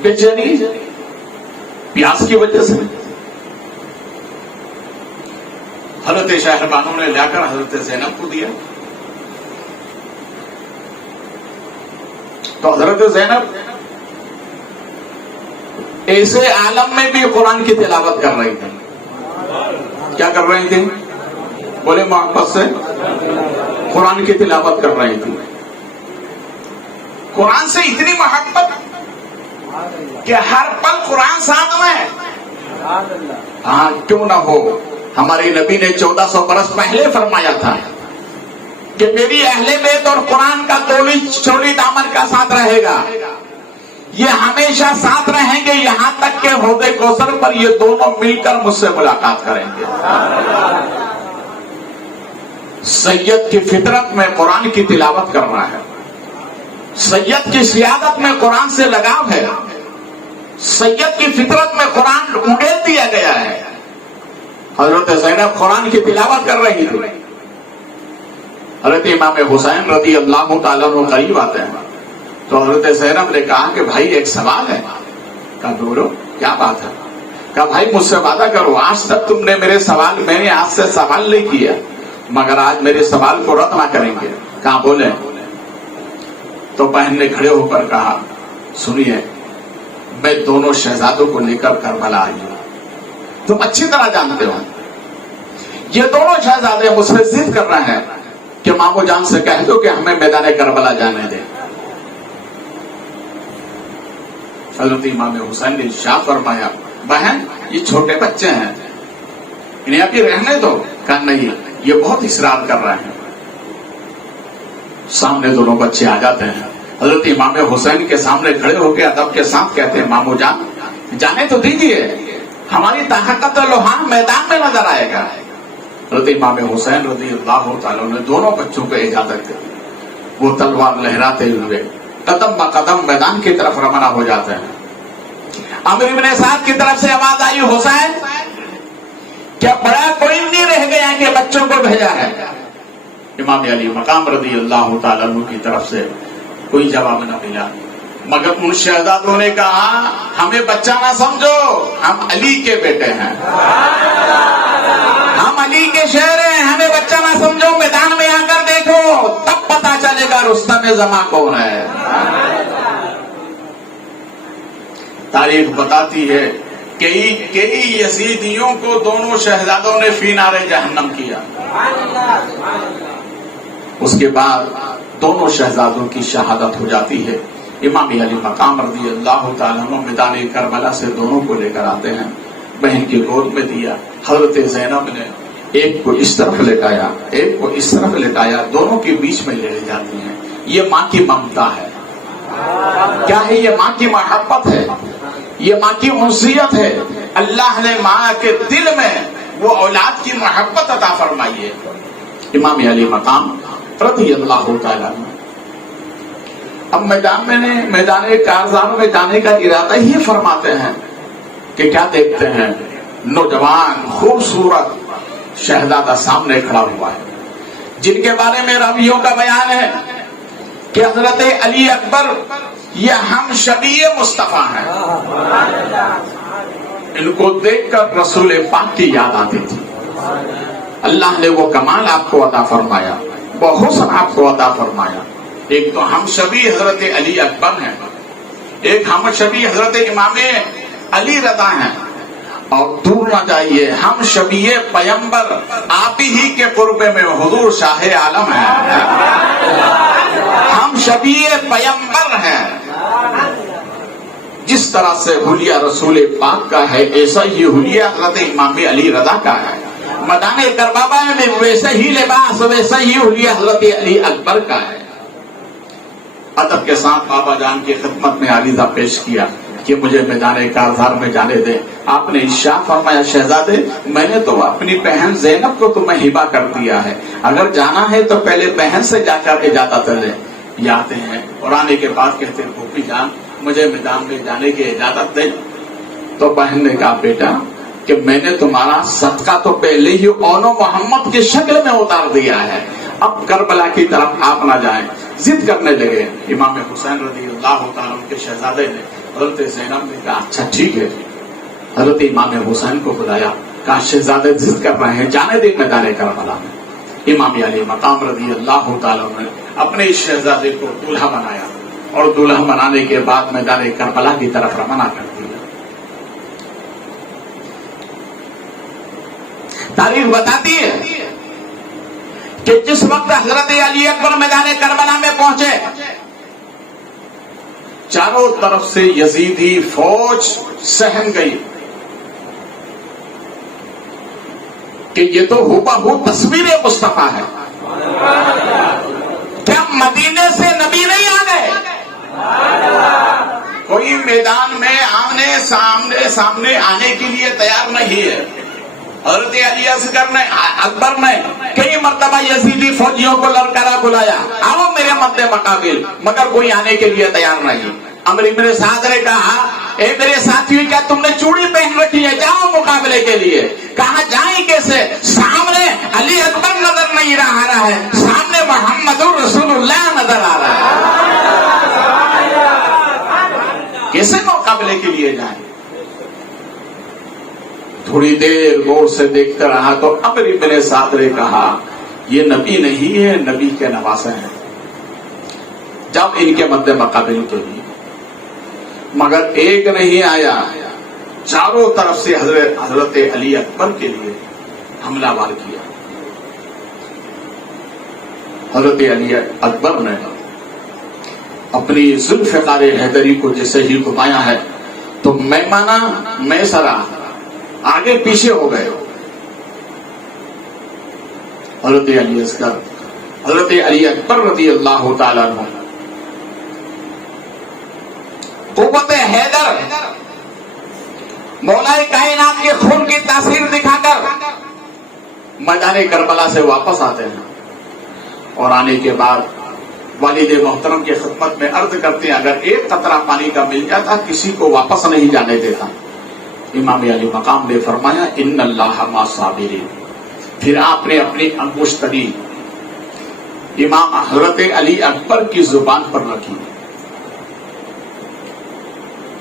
بے چینی پیاس کی وجہ سے حضرت شہربانوں نے لا کر حضرت زینب کو دیا. تو حضرت زینب ایسے عالم میں بھی قرآن کی تلاوت کر رہی تھی. کیا کر رہی تھی؟ بولے محبت سے قرآن کی تلاوت کر رہی تھی. قرآن سے اتنی محبت کہ ہر پل قرآن ساتھ میں. ہاں کیوں نہ ہو، ہمارے نبی نے 1400 برس پہلے فرمایا تھا کہ میری اہل بیت اور قرآن کا چولی دامن کا ساتھ رہے گا. یہ ہمیشہ ساتھ رہیں گے یہاں تک کہ حوض کوثر پر یہ دونوں مل کر مجھ سے ملاقات کریں گے. سید کی فطرت میں قرآن کی تلاوت کرنا ہے. سید کی سیادت میں قرآن سے لگاؤ ہے. سید کی فطرت میں قرآن اڑیل دیا گیا ہے. حضرت زینب قرآن کی تلاوت کر رہی تھی. حضرت امام حسین رضی اللہ تعالیٰ عنہ قریب آتے ہیں تو حضرت زینب نے کہا کہ بھائی ایک سوال ہے. کہا بولو کیا بات ہے؟ کہا بھائی مجھ سے وعدہ کرو، آج تک تم نے میں نے آج سے سوال نہیں کیا مگر آج میرے سوال کو رد نہ کریں گے. کہاں بولے؟ تو بہن نے کھڑے ہو کر کہا سنیے، میں دونوں شہزادوں کو لے کر کربلا آئی ہوں. تم اچھی طرح جانتے ہو یہ دونوں شہزادے مجھ سے ضد کر رہے ہیں کہ مامو جان سے کہہ دو کہ ہمیں میدان کربلا جانے دیں. حضرت امام حسین نے ارشاد فرمایا بہن یہ چھوٹے بچے ہیں انہیں ابھی رہنے دو. کہا نہیں یہ بہت اصرار کر رہے ہیں. سامنے دونوں بچے آ جاتے ہیں. حضرت امام حسین کے سامنے کھڑے ہو کے ادب کے ساتھ کہتے ہیں مامو جان جانے تو دیجیے، ہماری طاقت لوہان میدان میں نظر آئے گا. حضرت امام حسین رضی اللہ تعالیٰ نے دونوں بچوں کو اجازت دی. وہ تلوار لہراتے ہوئے قدم با قدم میدان کی طرف روانہ ہو جاتے ہیں. عمرو بن سعد کی طرف سے آواز آئی حسین کیا بڑا کوئی نہیں رہ گیا کہ بچوں کو بھیجا ہے؟ امام علی مقام رضی اللہ تعالیٰ عنہ کی طرف سے کوئی جواب نہ ملا مگر ان شہزادوں نے کہا ہمیں بچہ نہ سمجھو، ہم علی کے بیٹے ہیں، ہم علی کے شہر ہیں، ہمیں بچہ نہ سمجھو، میدان میں آ کر دیکھو تب پتا چلے گا رستم زماں کون ہے. تاریخ بتاتی ہے کئی یزیدیوں کو دونوں شہزادوں نے فی نار جہنم کیا. اس کے بعد دونوں شہزادوں کی شہادت ہو جاتی ہے. امام علی مقام رضی اللہ تعالیٰ عنہ میدان کربلا سے دونوں کو لے کر آتے ہیں، بہن کی گود میں دیا. حضرت زینب نے ایک کو اس طرف لٹایا ایک کو اس طرف لٹایا، دونوں کے بیچ میں لے جاتی ہیں. یہ ماں کی ممتا ہے. کیا ہے؟ یہ ماں کی محبت ہے، یہ ماں کی انسیت ہے. اللہ نے ماں کے دل میں وہ اولاد کی محبت عطا فرمائی ہے. امام علی مقام رضی اللہ تعالیٰ عنہ اب میدان کارزار میں جانے کا ارادہ ہی فرماتے ہیں کہ کیا دیکھتے ہیں نوجوان خوبصورت شہزادہ سامنے کھڑا ہوا ہے جن کے بارے میں راویوں کا بیان ہے کہ حضرت علی اکبر یہ ہم شبیہ مصطفیٰ ہیں. ان کو دیکھ کر رسول پاک کی یاد آتی تھی. اللہ نے وہ کمال آپ کو عطا فرمایا، وہ حسن آپ کو عطا فرمایا. ایک تو ہم شبیہ حضرت علی اکبر ہیں، ایک ہم شبیہ حضرت امام علی رضا ہیں، اور دور نہ جائیے ہم شبیہ پیمبر آپ ہی کے قربے میں حضور شاہ عالم ہیں. ہم شبیہ پیمبر ہیں. جس طرح سے حلیہ رسول پاک کا ہے ایسا ہی حلیہ حضرت امام علی رضا کا ہے. میدان کربلا میں ویسے ہی لباس ویسا ہی حلیہ حضرت علی اکبر کا ہے. ادب کے ساتھ بابا جان کی خدمت میں عریضہ پیش کیا کہ مجھے میدان کارزار میں جانے دیں. آپ نے ارشاد فرمایا شہزادے میں نے تو اپنی بہن زینب کو تمہیں ہبہ کر دیا ہے, اگر جانا ہے تو پہلے بہن سے جا کر اجازت لے. یہ آتے ہیں اور آنے کے بعد کہتے ہیں پھوپھی جان مجھے میدان میں جانے کی اجازت دیں. تو بہن نے کہا بیٹا کہ میں نے تمہارا صدقہ تو پہلے ہی اون و محمد کی شکل میں اتار دیا ہے, اب کربلا کی طرف آپ نہ جائیں. ضد کرنے لگے. امام حسین رضی اللہ تعالیٰ کے شہزادے نے حضرت زینب نے کہا اچھا ٹھیک ہے. حضرت امام حسین کو بلایا, کہا شہزادے ضد کر رہے ہیں جانے دیں میدان کربلا میں. امام علی مقام رضی اللہ تعالیٰ نے اپنے اس شہزادے کو دولہا بنایا اور دولہا بنانے کے بعد میدان کربلا کی طرف روانہ کر دیا. تاریخ بتاتی ہے کہ جس وقت حضرت علی اکبر میدان کربلا میں پہنچے چاروں طرف سے یزیدی فوج سہم گئی کہ یہ تو ہو تصویر مصطفیٰ ہے. کیا مدینے سے نبی نہیں آ گئے؟ کوئی میدان میں آمنے سامنے آنے کے لیے تیار نہیں ہے. حضرت علی اکبر نے کئی مرتبہ یزیدی فوجیوں کو للکارا بلایا آؤ میرے مد مقابل, مگر کوئی آنے کے لیے تیار نہیں. عمرو بن سعد نے کہا اے میرے ساتھیوں کیا تم نے چوڑی پہن رکھی ہے, جاؤ مقابلے کے لیے. کہاں جائیں کیسے, سامنے علی اکبر نظر نہیں آ رہا ہے, سامنے محمد رسول اللہ نظر آ رہا ہے, کیسے مقابلے کے لیے جائیں. تھوڑی دیر غور سے دیکھتا رہا تو عمرو بن سعد نے کہا یہ نبی نہیں ہے, نبی کے نواسے ہیں, جب ان کے مد مقابل کے لیے. مگر ایک نہیں آیا, چاروں طرف سے حضرت علی اکبر کے لیے حملہ وار کیا. حضرت علی اکبر نے اپنی ذوالفقار حیدری کو جیسے ہی گھمایا ہے تو میمنہ میسرہ آگے پیچھے ہو گئے. حضرت علی اکبر رضی اللہ تعالیٰ عنہ قوت حیدر مولا کائنات کے خون کی تاثیر دکھا کر میدان کربلا سے واپس آتے ہیں اور آنے کے بعد والد محترم کی خدمت میں عرض کرتے ہیں اگر ایک قطرہ پانی کا مل جاتا کسی کو واپس نہیں جانے دیتا. امام علی مقام نے فرمایا ان اللہ مع الصابرین. پھر آپ نے اپنی انگشتری امام حضرت علی اکبر کی زبان پر رکھی.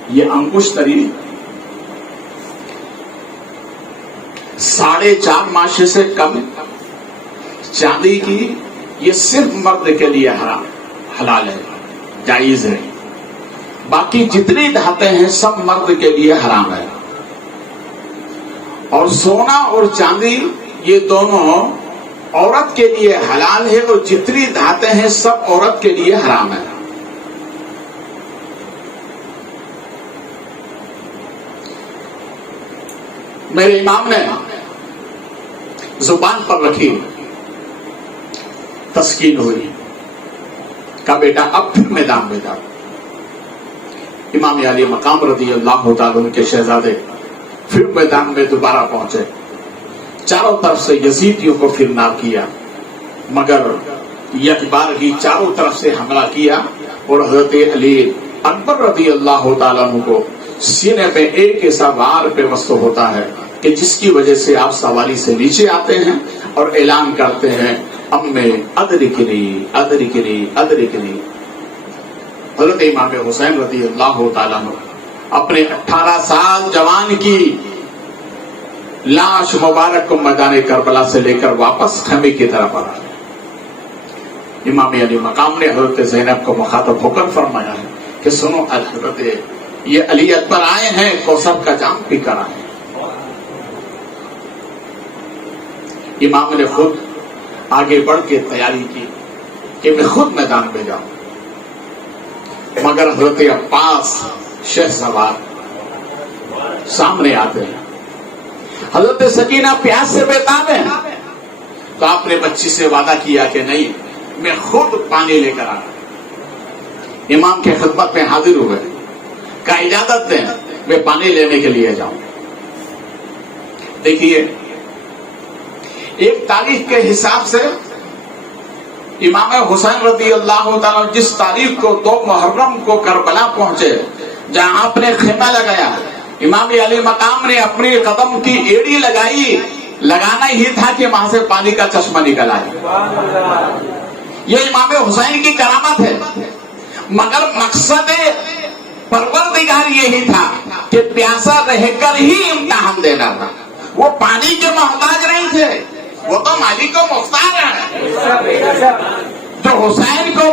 یہ انگشتری 4.5 ماشے سے کم چاندی کی, یہ صرف مرد کے لیے حلال ہے, جائز ہے. باقی جتنی دھاتیں ہیں سب مرد کے لیے حرام ہے. اور سونا اور چاندی یہ دونوں عورت کے لیے حلال ہے اور جتنی دھاتیں ہیں سب عورت کے لیے حرام ہے. میرے امام نے زبان پر رکھی, تسکین ہوئی, کہا بیٹا اب پھر میدان میں جاؤ. امام علی مقام رضی اللہ تعالیٰ کے شہزادے پھر میدان میں دوبارہ پہنچے. چاروں طرف سے یزیدیوں کو فرنار کیا, مگر یک بار ہی چاروں طرف سے حملہ کیا اور حضرت علی اکبر رضی اللہ تعالیٰ عنہ کو سینے میں ایک ایسا وار پیوست ہوتا ہے کہ جس کی وجہ سے آپ سواری سے نیچے آتے ہیں اور اعلان کرتے ہیں امّے ادرکنی ادرکنی ادرکنی. حضرت امام حسین رضی اللہ تعالیٰ عنہ اپنے 18 سال جوان کی لاش مبارک کو میدان کربلا سے لے کر واپس خیمے کی طرف آ رہا ہے. امام علی مقام نے حضرت زینب کو مخاطب ہو کر فرمایا ہے کہ سنو حضرت یہ علی اکبر آئے ہیں کوثر کا جام پی کر آئے. امام نے خود آگے بڑھ کے تیاری کی کہ میں خود میدان میں جاؤں, مگر حضرت عباس شہسوار سامنے آتے ہیں. حضرت سکینہ پیاس سے بےتاب ہے تو آپ نے بچی سے وعدہ کیا کہ نہیں میں خود پانی لے کر آنا. امام کے خدمت میں حاضر ہوئے، کہا اجازت دیں میں پانی لینے کے لیے جاؤں۔ دیکھیے ایک تاریخ کے حساب سے امام حسین رضی اللہ تعالیٰ جس تاریخ کو 2 محرم کو کربلا پہنچے، جہاں آپ نے خیمہ لگایا، امام علی مقام نے اپنی قدم کی ایڑی لگائی، لگانا ہی تھا کہ وہاں سے پانی کا چشمہ نکل آئے۔ یہ امام حسین کی کرامت ہے، مگر مقصد پروردگار یہی تھا کہ پیاسا رہ کر ہی امتحان دینا تھا۔ وہ پانی کے محتاج نہیں تھے، وہ تو مالک کو مختار ہے۔ جو حسین کو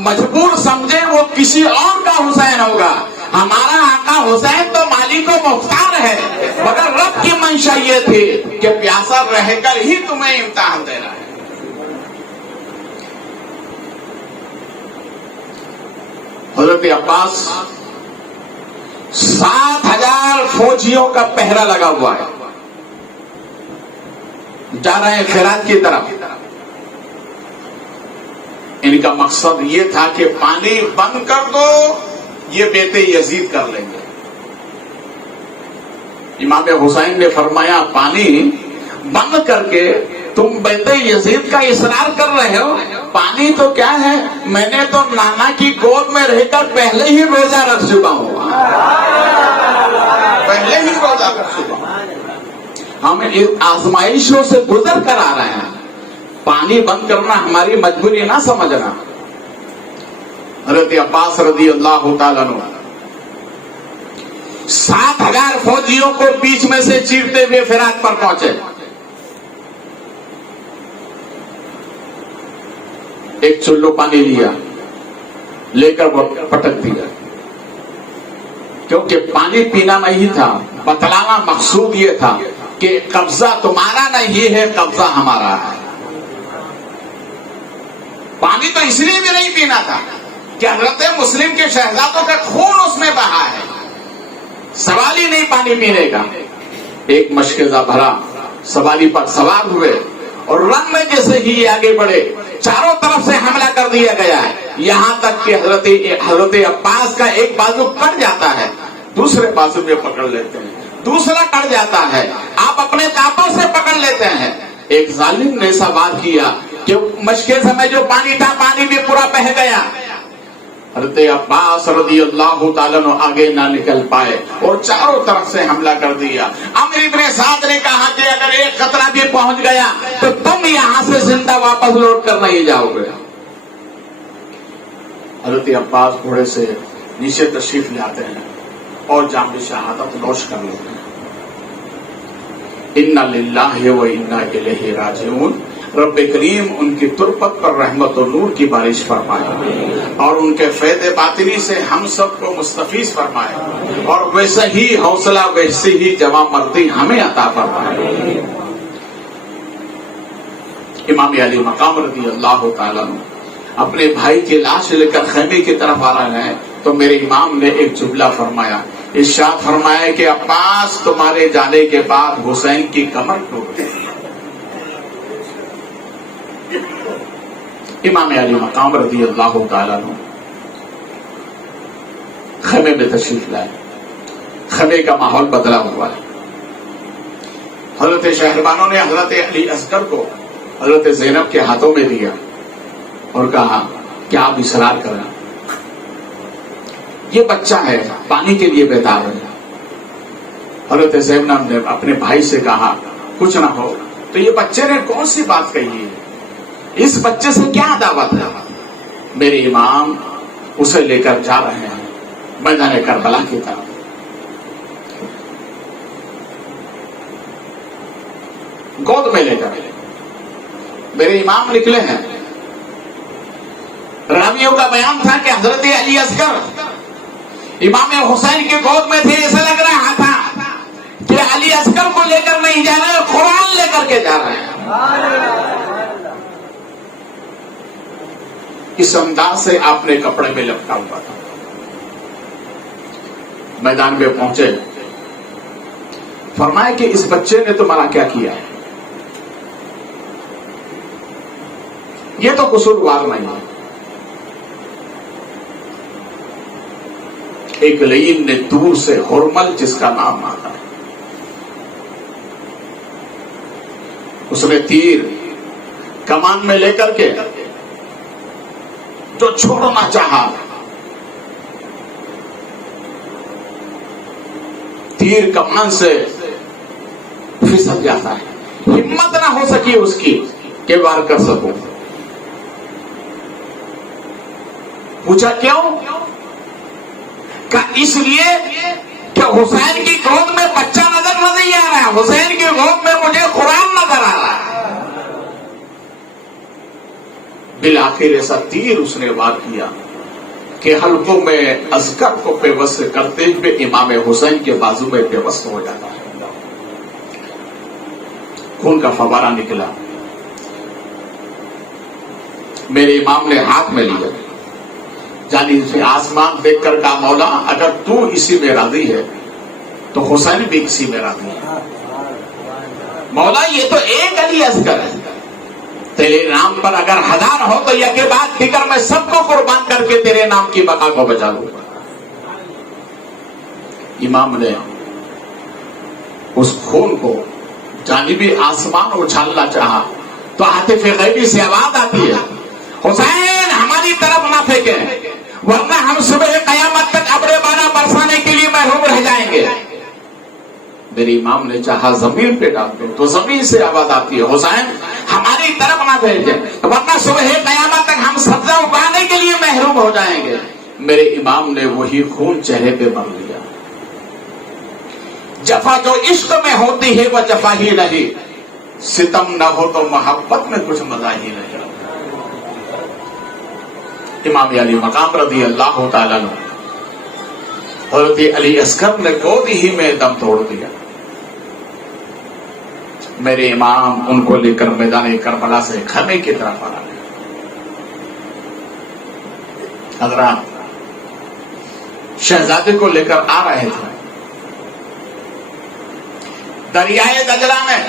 مجبور سمجھے وہ کسی اور کا حسین ہوگا، ہمارا آقا حسین تو مالک کو مختار ہے، مگر رب کی منشا یہ تھی کہ پیاسا رہ کر ہی تمہیں امتحان دینا ہے۔ حضرت عباس 7,000 فوجیوں کا پہرا لگا ہوا ہے، جا رہے ہیں خیرات کی طرف۔ ان کا مقصد یہ تھا کہ پانی بند کر دو، یہ بیت یزید کر لیں گے۔ امام حسین نے فرمایا پانی بند کر کے تم بیت یزید کا اصرار کر رہے ہو؟ پانی تو کیا ہے، میں نے تو نانا کی گود میں رہ کر پہلے ہی روزہ رکھ چکا ہوں، پہلے ہی روزہ رکھ چکا ہوں۔ ہم آزمائشوں سے گزر کر آ رہے ہیں، پانی بند کرنا ہماری مجبوری نہ سمجھنا۔ حضرت عباس رضی اللہ تعالیٰ عنہ 7,000 فوجیوں کو بیچ میں سے چیرتے ہوئے فراق پر پہنچے۔ ایک چلو پانی لیا، لے کر وہ پٹک دیا، کیونکہ پانی پینا نہیں تھا، بتلانا مقصود یہ تھا کہ قبضہ تمہارا نہیں ہے، قبضہ ہمارا ہے۔ پانی تو اس لیے بھی نہیں پینا تھا کہ حضرت مسلم کے شہزادوں کا خون اس میں بہا ہے، سوال ہی نہیں پانی پینے کا۔ ایک مشکزہ بھرا سواری پر سوار ہوئے اور رن میں جیسے ہی آگے بڑھے، چاروں طرف سے حملہ کر دیا گیا ہے، یہاں تک کہ حضرت عباس کا ایک بازو کٹ جاتا ہے، دوسرے بازو میں پکڑ لیتے ہیں، دوسرا کٹ جاتا ہے، آپ اپنے دانتوں سے پکڑ لیتے ہیں۔ ایک ظالم نے ایسا وار کیا کہ مشکل میں جو پانی تھا پانی بھی پورا بہہ گیا۔ حضرت عباس رضی اللہ تعالیٰ عنہ آگے نہ نکل پائے اور چاروں طرف سے حملہ کر دیا۔ عمرو بن سعد نے کہا کہ اگر ایک خطرہ بھی پہنچ گیا تو تم یہاں سے زندہ واپس لوٹ کر نہیں جاؤ گے۔ حضرت عباس گھوڑے سے نیچے تشریف لے آتے ہیں اور جام شہادت نوش کر لیتے ہیں۔ انا للہ و انا الیہ راجعون۔ رب کریم ان کی تربت پر رحمت و نور کی بارش فرمائے اور ان کے فیض باطنی سے ہم سب کو مستفیض فرمائے اور ویسے ہی حوصلہ ویسے ہی جواں مردی ہمیں عطا فرمائے۔ امام علی مقام رضی اللہ تعالیٰ عنہ اپنے بھائی کی لاش لے کر خیمے کی طرف آ رہے ہیں تو میرے امام نے ایک جملہ فرمایا، ارشاد فرمایا کہ عباس تمہارے جانے کے بعد حسین کی کمر ٹوٹ گئی۔ امام علی مقام رضی اللہ تعالیٰ عنہ خیمے میں تشریف لائے، خیمے کا ماحول بدلا ہوا ہے۔ حضرت شہربانوں نے حضرت علی اصغر کو حضرت زینب کے ہاتھوں میں دیا اور کہا کہ آپ اصرار کریں، یہ بچہ ہے پانی کے لیے بیدار ہے۔ حضرت زینب نے اپنے بھائی سے کہا کچھ نہ ہو تو یہ بچے نے کون سی بات کہی ہے، اس بچے سے کیا دعوت ہے؟ میرے امام اسے لے کر جا رہے ہیں میدان کربلا کی طرف۔ گود میں لے کر میرے امام نکلے ہیں۔ راویوں کا بیان تھا کہ حضرت علی اصغر امام حسین کے گود میں تھے، ایسا لگ رہا تھا کہ علی اصغر کو لے کر نہیں جا رہے، قرآن لے کر کے جا رہے ہیں۔ اس انداز سے آپ نے کپڑے میں لپٹا ہوا تھا۔ میدان میں پہنچے، فرمایا کہ اس بچے نے تمہارا کیا کیا ہے، یہ تو قصوروار نہیں ہے، ایک لئین نے دور سے ہرمل جس کا نام آتا ہے، اس نے تیر کمان میں لے کر کے جو چھوڑنا چاہا، تیر کمان سے پھسل جاتا ہے، ہمت نہ ہو سکی اس کی کہ وار کر سکوں۔ پوچھا کیوں؟ کہ اس لیے کہ حسین کی گود میں بچہ نظر نہیں آ رہا ہے، حسین کی گود میں مجھے قرآن نظر آ رہا ہے۔ بالآخر ایسا تیر اس نے وار کیا کہ حلقوں میں اذکر کو پیوست کرتے ہوئے امام حسین کے بازو میں پیوست ہو جاتا ہے، خون کا فوارہ نکلا۔ میرے امام نے ہاتھ میں لیا، جانی سے آسمان دیکھ کر کہا مولا اگر تو اسی میں راضی ہے تو حسین بھی اسی میں راضی ہے۔ مولا یہ تو ایک علی اصغر ہے، تیرے نام پر اگر 1000 ہو تو یہ کے بعد فکر میں سب کو قربان کر کے تیرے نام کی بقا کو بچا لوں گا۔ امام نے اس خون کو جانبی آسمان اچھالنا چاہا تو عاطف غیبی سے آواز آتی ہے، حسین ہماری طرف نہ پھینکیں ورنہ ہم صبح قیامت تک ابر بارہ برسانے کے لیے محروم رہ جائیں گے۔ میرے امام نے چاہا زمین پہ ڈال دو تو زمین سے آواز آتی ہے، حسین ہماری طرف نہ بھیجیں ورنہ صبح قیامت تک ہم سبزہ اگانے کے لیے محروم ہو جائیں گے۔ میرے امام نے وہی خون چہرے پہ بھر لیا۔ جفا جو عشق میں ہوتی ہے وہ جفا ہی نہیں، ستم نہ ہو تو محبت میں کچھ مزہ ہی نہیں۔ امام علی مقام رضی اللہ تعالیٰ عنہ حضرت علی اصغر نے گود ہی میں دم توڑ دیا۔ میرے امام ان کو لے کر میدان کربلا سے خیمے کی طرف آ رہے۔ حضرات شہزادے کو لے کر آ رہے تھے، دریائے دجلہ میں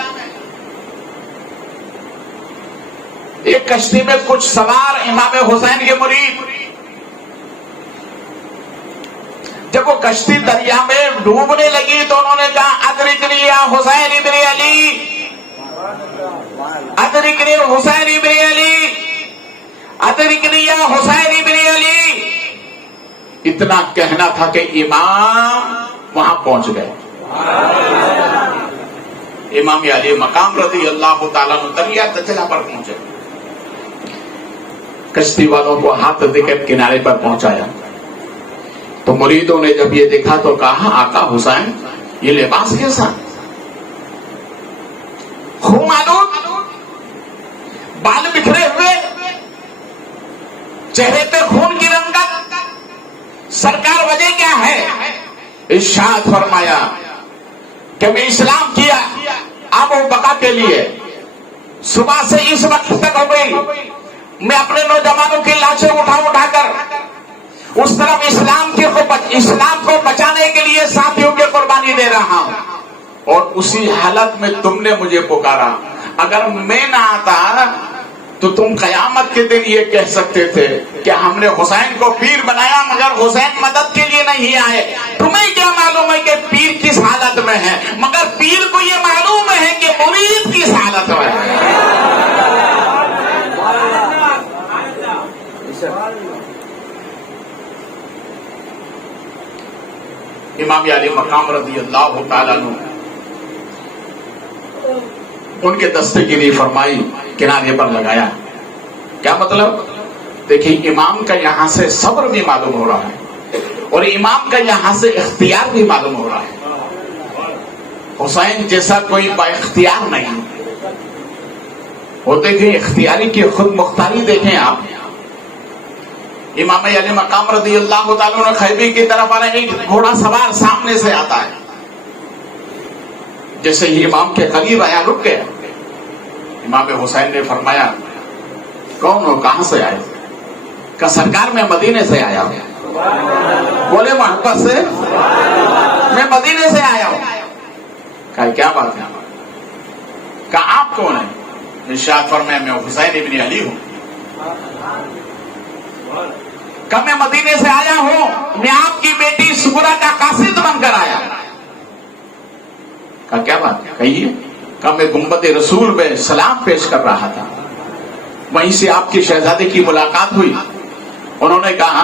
ایک کشتی میں کچھ سوار امام حسین کے مرید، جب وہ کشتی دریا میں ڈوبنے لگی تو انہوں نے کہا ادرکنی یا حسین ابن علی، ادرکنی حسین ابن علی، ادرکنی یا حسین ابن علی۔ اتنا کہنا تھا کہ امام وہاں پہنچ گئے۔ امام علی مقام رضی اللہ تعالیٰ عنہ دریا دجلہ پر پہنچے، کشتی والوں کو ہاتھ دے کر کنارے پر پہنچایا تو مریدوں نے جب یہ دیکھا تو کہا آقا حسین یہ لباس کیسا، خون آلود، بال بکھرے ہوئے، چہرے پہ خون کی رنگت، سرکار وجہ کیا ہے؟ ارشاد فرمایا کہ میں اسلام کیا آب و بقا کے لیے، صبح سے اس وقت تک ہو گئی میں اپنے نوجوانوں کی لاشیں اٹھا کر اس طرف اسلام کو بچانے کے لیے ساتھیوں کی قربانی دے رہا ہوں، اور اسی حالت میں تم نے مجھے پکارا۔ اگر میں نہ آتا تو تم قیامت کے دن یہ کہہ سکتے تھے کہ ہم نے حسین کو پیر بنایا مگر حسین مدد کے لیے نہیں آئے۔ تمہیں کیا معلوم ہے کہ پیر کس حالت میں ہے، مگر پیر کو یہ معلوم ہے کہ مرید کس حالت میں ہے۔ امام علی مقام رضی اللہ تعالیٰ عنہ ان کے دستے گیری فرمائی، کنارے پر لگایا۔ کیا مطلب؟ دیکھیں امام کا یہاں سے صبر بھی معلوم ہو رہا ہے اور امام کا یہاں سے اختیار بھی معلوم ہو رہا ہے۔ حسین جیسا کوئی با اختیار نہیں، وہ دیکھیں اختیاری کی خود مختاری دیکھیں آپ۔ امام علی مقام رضی اللہ تعالیٰ عنہ خیبی کی طرف آ رہے ہیں، گھوڑا سوار سامنے سے آتا ہے، جیسے ہی امام کے قریب آیا رک گیا۔ امام حسین نے فرمایا کون ہو، کہاں سے آئے؟ کہ سرکار میں مدینے سے آیا ہوں۔ بولے محبت سے میں مدینے سے آیا ہوں۔ کہا کیا بات ہے؟ کہا آپ کون ہیں؟ ارشاد فرمایا میں حسین ابن علی ہوں۔ کہا میں مدینے سے آیا ہوں، میں آپ کی بیٹی سغرا کا قاصد بن کر آیا۔ کہا کیا بات ہے، کہیے۔ کہا میں گنبد رسول پہ سلام پیش کر رہا تھا، وہیں سے آپ کے شہزادے کی ملاقات ہوئی۔ انہوں نے کہا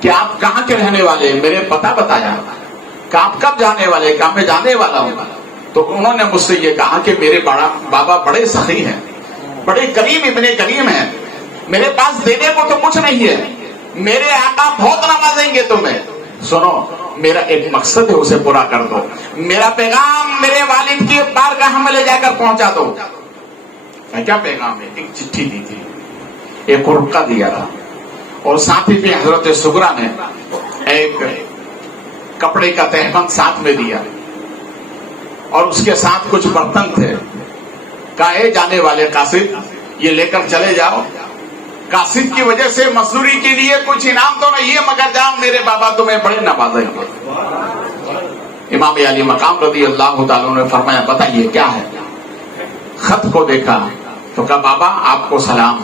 کہ آپ کہاں کے رہنے والے، میرے پتہ بتایا۔ کہا آپ کب جانے والے، کہا میں جانے والا ہوں۔ تو انہوں نے مجھ سے یہ کہا کہ میرے بابا بڑے سخی ہیں، بڑے کریم ابن کریم ہیں، میرے پاس دینے کو تو کچھ نہیں ہے، میرے آقا بہت نوازیں گے تمہیں۔ سنو، میرا ایک مقصد ہے، اسے پورا کر دو، میرا پیغام میرے والد کی بارگاہ میں لے جا کر پہنچا دو۔ کیا پیغام ہے؟ ایک چٹھی دی تھی، ایک رکا دیا تھا، اور ساتھ ہی پہ حضرت سغرا نے ایک کپڑے کا تہبند ساتھ میں دیا، اور اس کے ساتھ کچھ برتن تھے۔ کہا اے جانے والے قاصد، یہ لے کر چلے جاؤ، قاصد کی وجہ سے مزدوری کے لیے کچھ انعام تو نہیں ہے، مگر جاؤ، میرے بابا تمہیں بڑے نوازیں گے۔ امام علی مقام رضی اللہ تعالیٰ نے فرمایا بتائیے کیا ہے؟ خط کو دیکھا تو کہا بابا آپ کو سلام،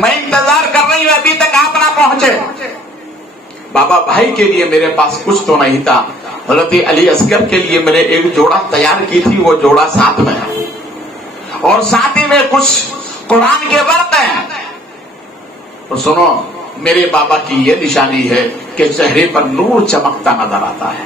میں انتظار کر رہی ہوں، ابھی تک آپ نہ پہنچے۔ بابا بھائی کے لیے میرے پاس کچھ تو نہیں تھا، حضرت علی اصغر کے لیے میں نے ایک جوڑا تیار کی تھی، وہ جوڑا ساتھ میں ہے، اور ساتھ ہی میں کچھ قرآن کے ورق ہیں۔ اور سنو، میرے بابا کی یہ نشانی ہے کہ چہرے پر نور چمکتا نظر آتا ہے،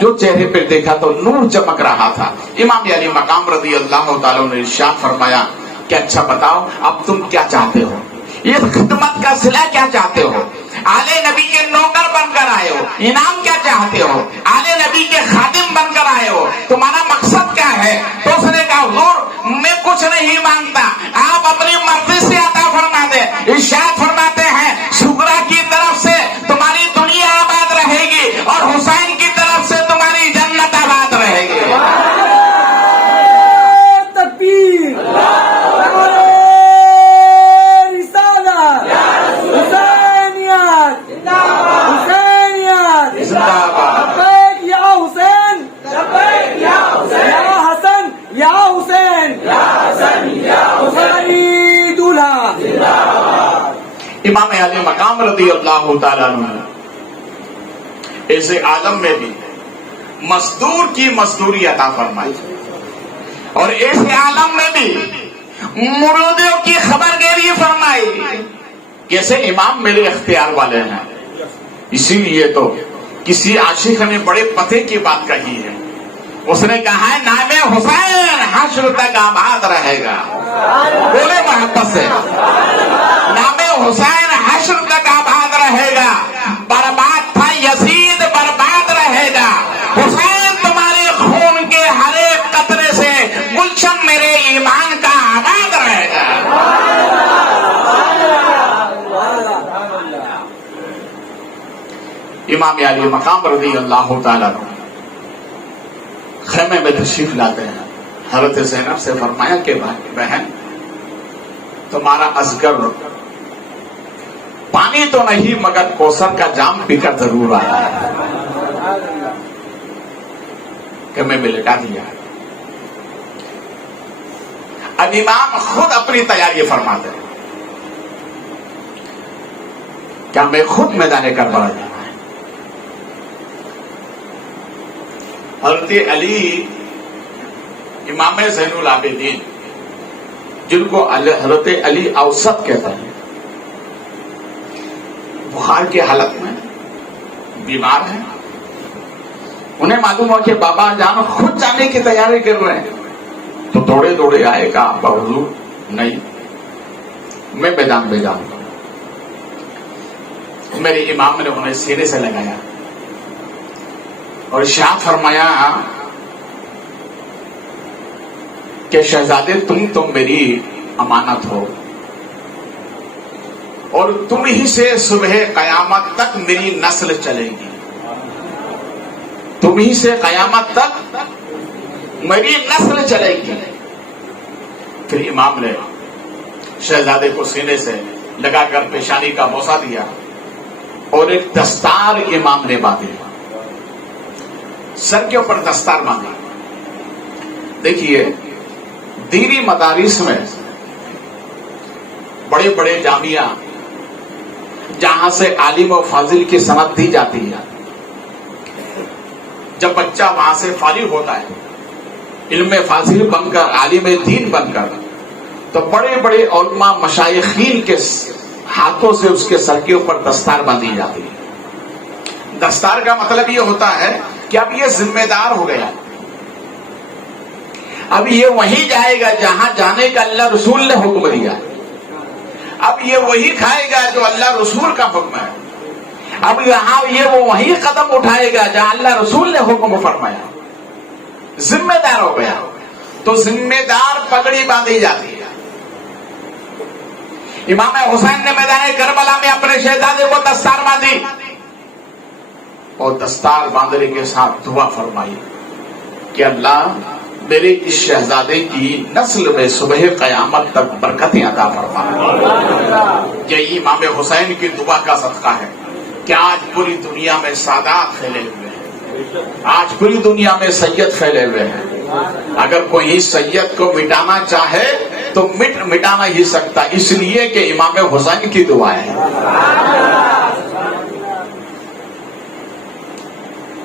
جو چہرے پہ دیکھا تو نور چمک رہا تھا۔ امام علی مقام رضی اللہ تعالیٰ نے ارشاد فرمایا کہ اچھا بتاؤ اب تم کیا چاہتے ہو، یہ خدمت کا صلہ کیا چاہتے ہو، آلے نبی کے نوکر بن کر آئے ہو، انعام کیا چاہتے ہو، آلے نبی کے خادم بن کر آئے ہو، تمہارا مقصد کیا ہے؟ تو اس نے کہا حضور میں کچھ نہیں مانگتا، آپ اپنی مرضی سے عطا فرما دیں۔ ارشاد فرماتے ہیں سغرا کی طرف سے تمہاری دنیا آباد رہے گی، اور حسین کی طرف سے تمہاری جنت آباد رہے گی۔ تکبیر، امام علی مقام رضی اللہ تعالیٰ عنہ ایسے عالم میں بھی مزدور کی مزدوری عطا فرمائی، اور ایسے عالم میں بھی مرودوں کی خبرگیری فرمائی، کیسے امام میرے اختیار والے ہیں۔ اسی لیے تو کسی عاشق نے بڑے پتے کی بات کہی ہے، اس نے کہا ہے نام حسین حشر تک آباد رہے گا، بولے محبت سے، نام حسین حشر تک آباد رہے گا، برباد تھا یزید برباد رہے گا، حسین تمہارے خون کے ہر ایک قطرے سے گلشن میرے ایمان کا آباد رہے گا۔ امام علی مقام رضی اللہ تعالیٰ خیمے میں تشریف لاتے ہیں، حضرت زینب سے فرمایا کہ بہن تمہارا اصغر پانی تو نہیں مگر کوثر کا جام پی کر ضرور آیا ہے، کہ میں لٹا دیا۔ اب امام خود اپنی تیاری فرماتے ہیں، کیا میں خود میدان کربلا جانا ہے؟ حضرت علی امام زین العابدین، جن کو حضرت علی اوسط کہتے ہیں، بخار کی حالت میں بیمار ہیں، انہیں معلوم ہو کہ بابا جان خود جانے کی تیاری کر رہے ہیں، تو دوڑے دوڑے آئے گا ابا حضور نہیں، میں میدان میں جاؤں گا۔ میرے امام نے انہیں سینے سے لگایا اور ارشاد فرمایا کہ شہزادے تم میری امانت ہو، اور تم ہی سے صبح قیامت تک میری نسل چلے گی، تم ہی سے قیامت تک میری نسل چلے گی۔ پھر امام نے شہزادے کو سینے سے لگا کر پیشانی کا بوسہ دیا، اور ایک دستار امام نے باندھی، سر کے اوپر دستار باندھی۔ دیکھیے دینی مدارس میں بڑے بڑے جامعہ جہاں سے عالم و فاضل کی سند دی جاتی ہے. جب بچہ وہاں سے فارغ ہوتا ہے علم فاضل بن کر، عالم دین بن کر، تو بڑے بڑے علماء مشائخین کے ہاتھوں سے اس کے سر کے اوپر دستار باندھی جاتی ہے. دستار کا مطلب یہ ہوتا ہے کہ اب یہ ذمہ دار ہو گیا، اب یہ وہیں جائے گا جہاں جانے کا اللہ رسول نے حکم دیا، اب یہ وہی کھائے گا جو اللہ رسول کا حکم ہے، اب یہاں یہ وہی قدم اٹھائے گا جہاں اللہ رسول نے حکم فرمایا. ذمہ دار ہو گیا تو ذمہ دار پگڑی باندھی جاتی ہے. امام حسین نے میدان کربلا میں اپنے شہزادے کو دستار باندھی اور دستار باندھنے کے ساتھ دعا فرمائی کہ اللہ میرے اس شہزادے کی نسل میں صبح قیامت تک برکتیں عطا فرما. یہی امام حسین کی دعا کا صدقہ ہے کہ آج پوری دنیا میں سادات پھیلے ہوئے ہیں، آج پوری دنیا میں سید پھیلے ہوئے ہیں. اگر کوئی سید کو مٹانا چاہے تو مٹا نہیں سکتا، اس لیے کہ امام حسین کی دعا ہے.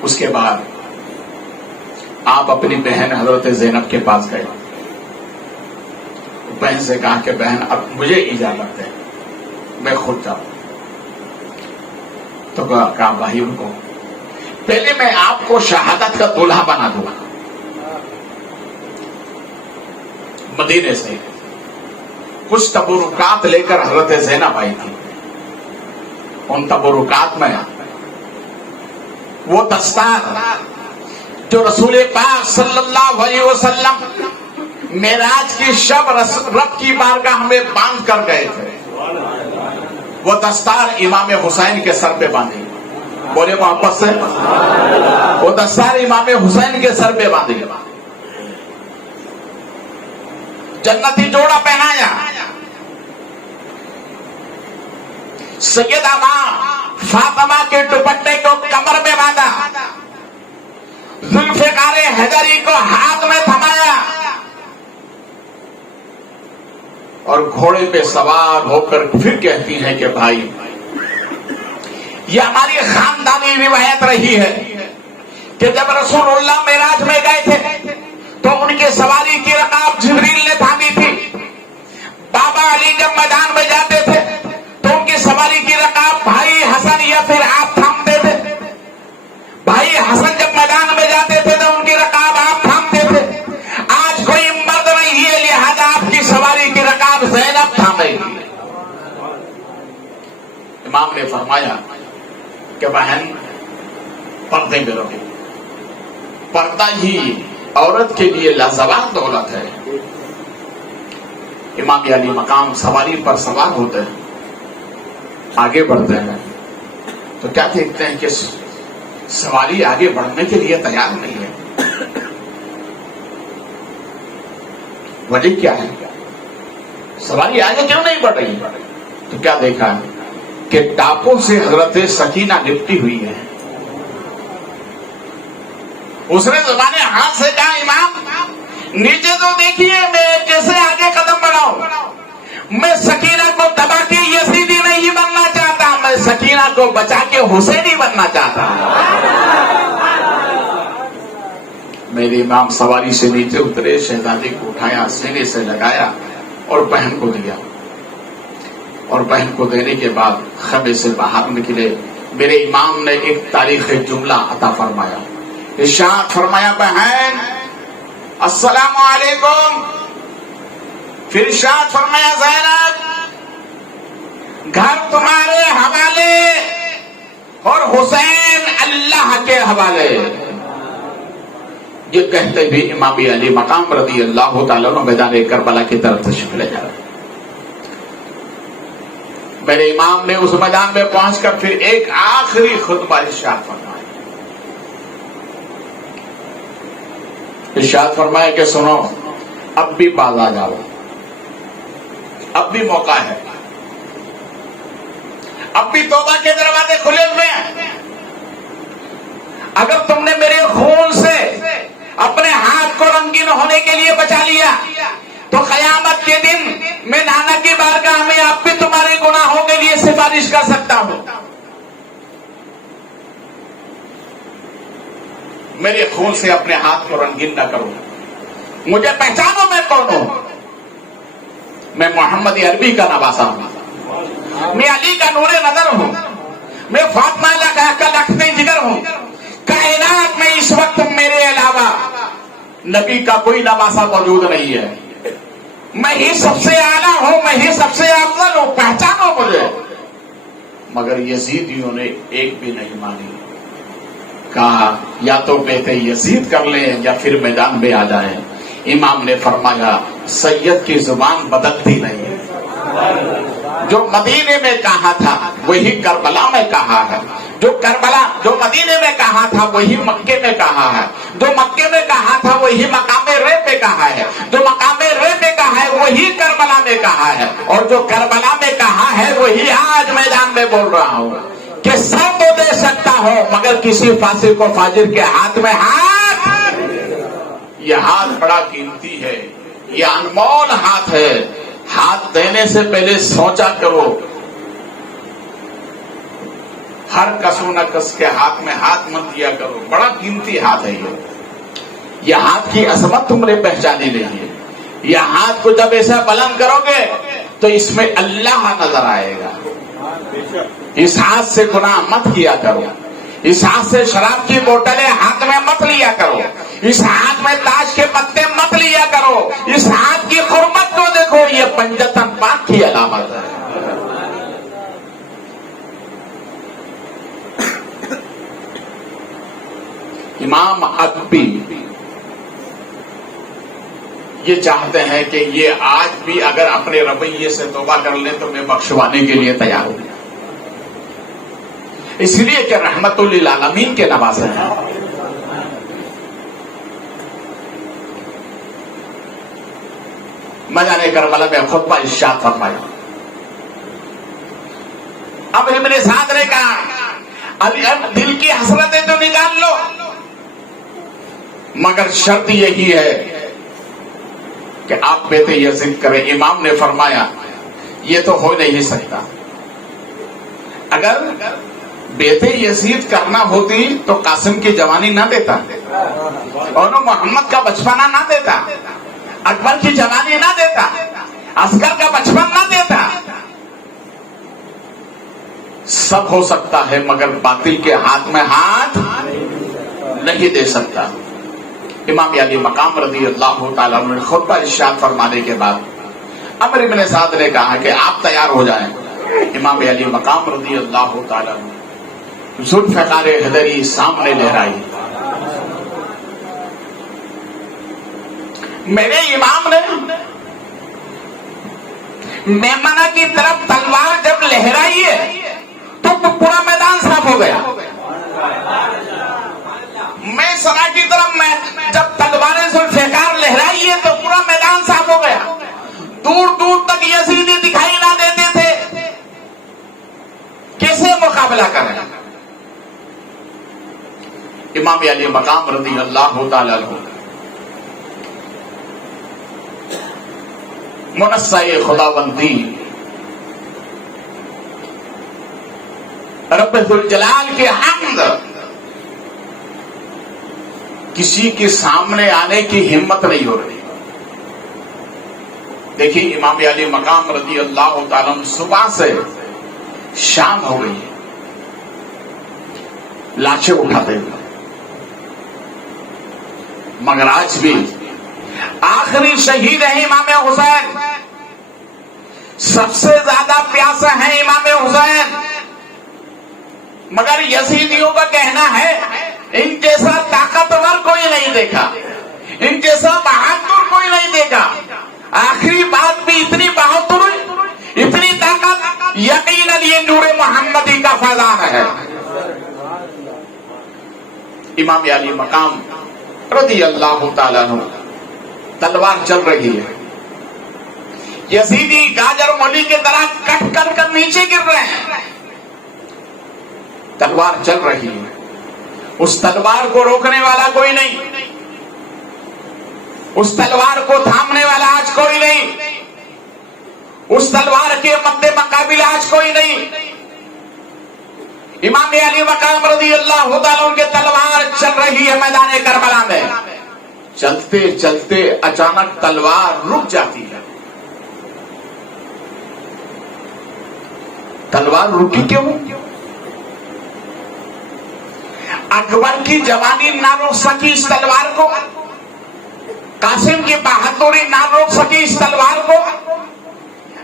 اس کے بعد آپ اپنی بہن حضرت زینب کے پاس گئے. بہن سے کہا کہ بہن اب مجھے اجازت ہے، میں خود جاؤں. تو کہا بھائی ان کو پہلے میں آپ کو شہادت کا دولہا بنا دوں گا. مدینے سے کچھ تبرکات لے کر حضرت زینب آئی تھی. ان تبرکات میں وہ دستار جو رسول پاک صلی اللہ علیہ وسلم معراج کی شب رب کی بارگاہ میں باندھ کر گئے تھے، وہ دستار امام حسین کے سر پہ باندھی. بولے محبت سے، وہ دستار امام حسین کے سر پہ باندھی، جنتی جوڑا پہنایا. سیدہ ماں فاطمہ کے دوپٹے کو کمر میں باندھا، ذوالفقار حیدری کو ہاتھ میں تھمایا اور گھوڑے پہ سوار ہو کر پھر کہتی ہیں کہ بھائی یہ ہماری خاندانی روایت رہی ہے کہ جب رسول اللہ معراج میں گئے تھے تو ان کے سواری کی رکاب جبریل نے تھامی تھی. بابا علی جب میدان میں جاتے تھے تو ان کی سواری کی رکاب بھائی حسن یا پھر آپ تھامتے تھے. بھائی حسن جب میدان میں جاتے تھے تو ان کی رکاب آپ تھامتے تھے. آج کوئی مرد نہیں ہے لہذا آپ کی سواری کی رکاب زینب تھامے گی. امام نے فرمایا کہ بہن پردے میں رہو، پردہ ہی عورت کے لیے لازوال دولت ہے. امام علی مقام سواری پر سوار ہوتے ہیں، آگے بڑھتے ہیں تو کیا دیکھتے ہیں کہ سواری آگے بڑھنے کے لیے تیار نہیں ہے. وجہ کیا ہے؟ سواری آگے کیوں نہیں بڑھ رہی؟ تو کیا دیکھا کہ ٹاپوں سے حضرت سکینہ لپٹی ہوئی ہے. اس نے زبان ہاتھ سے کہا امام نیچے تو دیکھیے میں کیسے آگے قدم بڑھاؤں. میں سکینہ کو دبا کے یزیدی نہیں بننا چاہتا، میں سکینہ کو بچا کے حسینی بننا چاہتا. میرے امام سواری سے نیچے اترے، شہزادی کو اٹھایا، سینے سے لگایا اور بہن کو دیا. اور بہن کو دینے کے بعد خیمے سے باہر نکلے. میرے امام نے ایک تاریخی جملہ عطا فرمایا، ارشاد فرمایا بہن السلام علیکم. پھر ارشاد فرمایا زینب گھر تمہارے حوالے اور حسین اللہ کے حوالے. یہ کہتے بھی امام علی مقام رضی اللہ تعالیٰ عنہ میدان کربلا کی طرف تشریف لے جا رہے. میرے امام نے اس میدان میں پہنچ کر پھر ایک آخری خطبہ ارشاد فرمایا. ارشاد فرمایا کہ سنو اب بھی باز آ جاؤ، اب بھی موقع ہے، اب بھی توبہ کے دروازے کھلے ہوئے ہیں. اگر تم نے میرے خون سے اپنے ہاتھ کو رنگین ہونے کے لیے بچا لیا تو قیامت کے دن میں نانا کی بارگاہ میں اب بھی تمہارے گناہوں کے لیے سفارش کر سکتا ہوں. میرے خون سے اپنے ہاتھ کو رنگین نہ کرو، مجھے پہچانو میں کون ہوں، میں محمد عربی کا نواسا ہوں، میں علی کا نور نظر ہوں، میں فاطمہ کا لخت جگر ہوں، کائنات میں اس وقت میرے علاوہ نبی کا کوئی نواسا موجود نہیں ہے، میں ہی سب سے اعلیٰ ہوں، میں ہی سب سے افضل ہوں، پہچانو مجھے۔ مگر یزیدیوں نے ایک بھی نہیں مانی، کہا یا تو بیت یزید کر لیں یا پھر میدان میں آ جائیں۔ امام نے فرمایا سید کی زبان بدلتی نہیں ہے، جو مدینے میں کہا تھا وہی کربلا میں کہا ہے، جو مدینے میں کہا تھا وہی مکے میں کہا ہے، جو مکے میں کہا تھا وہی مقام رے پہ کہا ہے، جو مقام رے پہ کہا ہے وہی کربلا میں کہا ہے، اور جو کربلا میں کہا ہے وہی آج میدان میں بول رہا ہوں کہ سر تو دے سکتا ہو مگر کسی فاسق و فاجر کے ہاتھ میں ہاتھ، یہ ہاتھ بڑا قیمتی ہے، یہ انمول ہاتھ ہے، ہاتھ دینے سے پہلے سوچا کرو، ہر کس و نکس کے ہاتھ میں ہاتھ مت دیا کرو، بڑا قیمتی ہاتھ ہے یہ ہاتھ کی عظمت تم نے پہچانی نہیں ہے، یہ ہاتھ کو جب ایسا بلند کرو گے تو اس میں اللہ نظر آئے گا۔ اس ہاتھ سے گناہ مت کیا کرو، اس ہاتھ سے شراب کی بوتلیں ہاتھ میں مت لیا کرو، اس ہاتھ میں تاش کے پتے مت لیا کرو، اس ہاتھ کی حرمت کو دیکھو، یہ پنجتن پاک کی علامت ہے۔ امام عربی یہ چاہتے ہیں کہ یہ آج بھی اگر اپنے رویے سے توبہ کر لیں تو میں بخشوانے کے لیے تیار ہوں، اس لیے کہ رحمت للعالمین کے نواسے ہیں۔ میدان کربلا میں خطبہ ارشاد فرمایا، اب ابن سعد نے کہا دل کی حسرتیں تو نکال لو مگر شرط یہی ہے کہ آپ بیت یزید کریں۔ امام نے فرمایا یہ تو ہو نہیں سکتا، اگر بیت یزید کرنا ہوتی تو قاسم کی جوانی نہ دیتا، اور محمد کا بچپنا نہ دیتا، اکبر کی جوانی نہ دیتا، عسکر کا بچپن نہ دیتا۔ سب ہو سکتا ہے مگر باطل کے ہاتھ میں ہاتھ نہیں دے سکتا۔ امام علی مقام رضی اللہ تعالیٰ عنہ نے خطبہ ارشاد فرمانے کے بعد عمر بن سعد نے کہا کہ آپ تیار ہو جائیں۔ امام علی مقام رضی اللہ تعالیٰ عنہ ذوالفقار حیدری سامنے لہرائی، میرے امام نے میمنہ کی طرف تلوار جب لہرائی ہے تو پورا میدان صاف ہو گیا، میں سنا کی طرف میں جب تلوار ذوالفقار لہرائی ہے تو پورا میدان صاف ہو گیا، دور دور تک یزیدی دکھائی نہ دیتے تھے، کیسے مقابلہ کریں؟ امام علی مقام رضی اللہ تعالیٰ عنہ منصہ خداوندی رب ذوالجلال کے حمد کسی کے سامنے آنے کی ہمت نہیں ہو رہی۔ دیکھیے امام علی مقام رضی اللہ تعالیٰ صبح سے شام ہو گئی، لاشیں اٹھاتے ہوئے، مگر آج بھی آخری شہید ہے امام حسین، سب سے زیادہ پیاسے ہیں امام حسین، مگر یزیدیوں کا کہنا ہے ان جیسا طاقتور کوئی نہیں دیکھا، ان جیسا بہادر کوئی نہیں دیکھا، آخری بات بھی اتنی بہادر، اتنی طاقت، یقیناً یہ نور محمدی کا فیضان ہے۔ امام علی مقام رضی اللہ تعالیٰ عنہ تلوار چل رہی ہے، یزیدی گاجر مولی کی طرح کٹ کر کر نیچے گر رہے ہیں، تلوار چل رہی ہے، اس تلوار کو روکنے والا کوئی نہیں، اس تلوار کو تھامنے والا آج کوئی نہیں، اس تلوار کے مد مقابل آج کوئی نہیں۔ امام علی مقام رضی اللہ تعالیٰ عنہ کی تلوار چل رہی ہے میدان کربلا میں، چلتے چلتے اچانک تلوار رک جاتی ہے. تلوار رکی کیوں؟ اکبر کی جوانی نہ روک سکی اس تلوار کو، قاسم کی بہادری نہ روک سکی اس تلوار کو،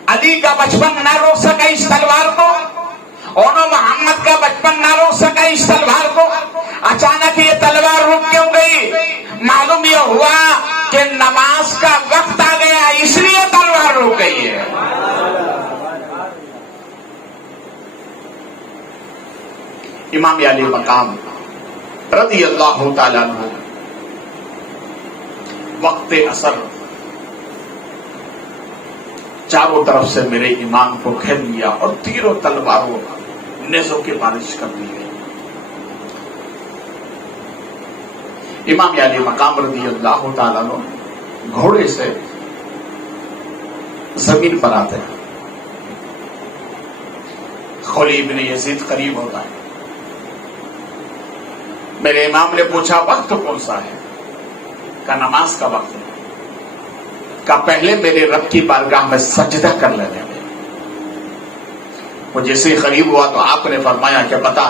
علی کا بچپن نہ روک سکا اس تلوار کو، اونو محمد کا بچپن نہ روک سکا اس تلوار کو. اچانک یہ تلوار رک کیوں گئی؟ معلوم یہ ہوا کہ نماز کا وقت آ گیا، اس لیے تلوار رک گئی ہے. امام علی مقام رضی اللہ تعالیٰ عنہ وقت عصر چاروں طرف سے میرے امام کو گھیر لیا اور تیروں تلواروں نیزوں کی بارش کر دی گئی. امام علی مقام رضی اللہ تعالیٰ عنہ گھوڑے سے زمین پر آتے ہیں. خلی بن یزید قریب ہوتا ہے. میرے امام نے پوچھا وقت کون سا ہے؟ کا نماز کا وقت ہے. کا پہلے میرے رب کی بارگاہ میں سجدہ کر لینے میں. وہ جیسے قریب ہوا تو آپ نے فرمایا کہ بتا،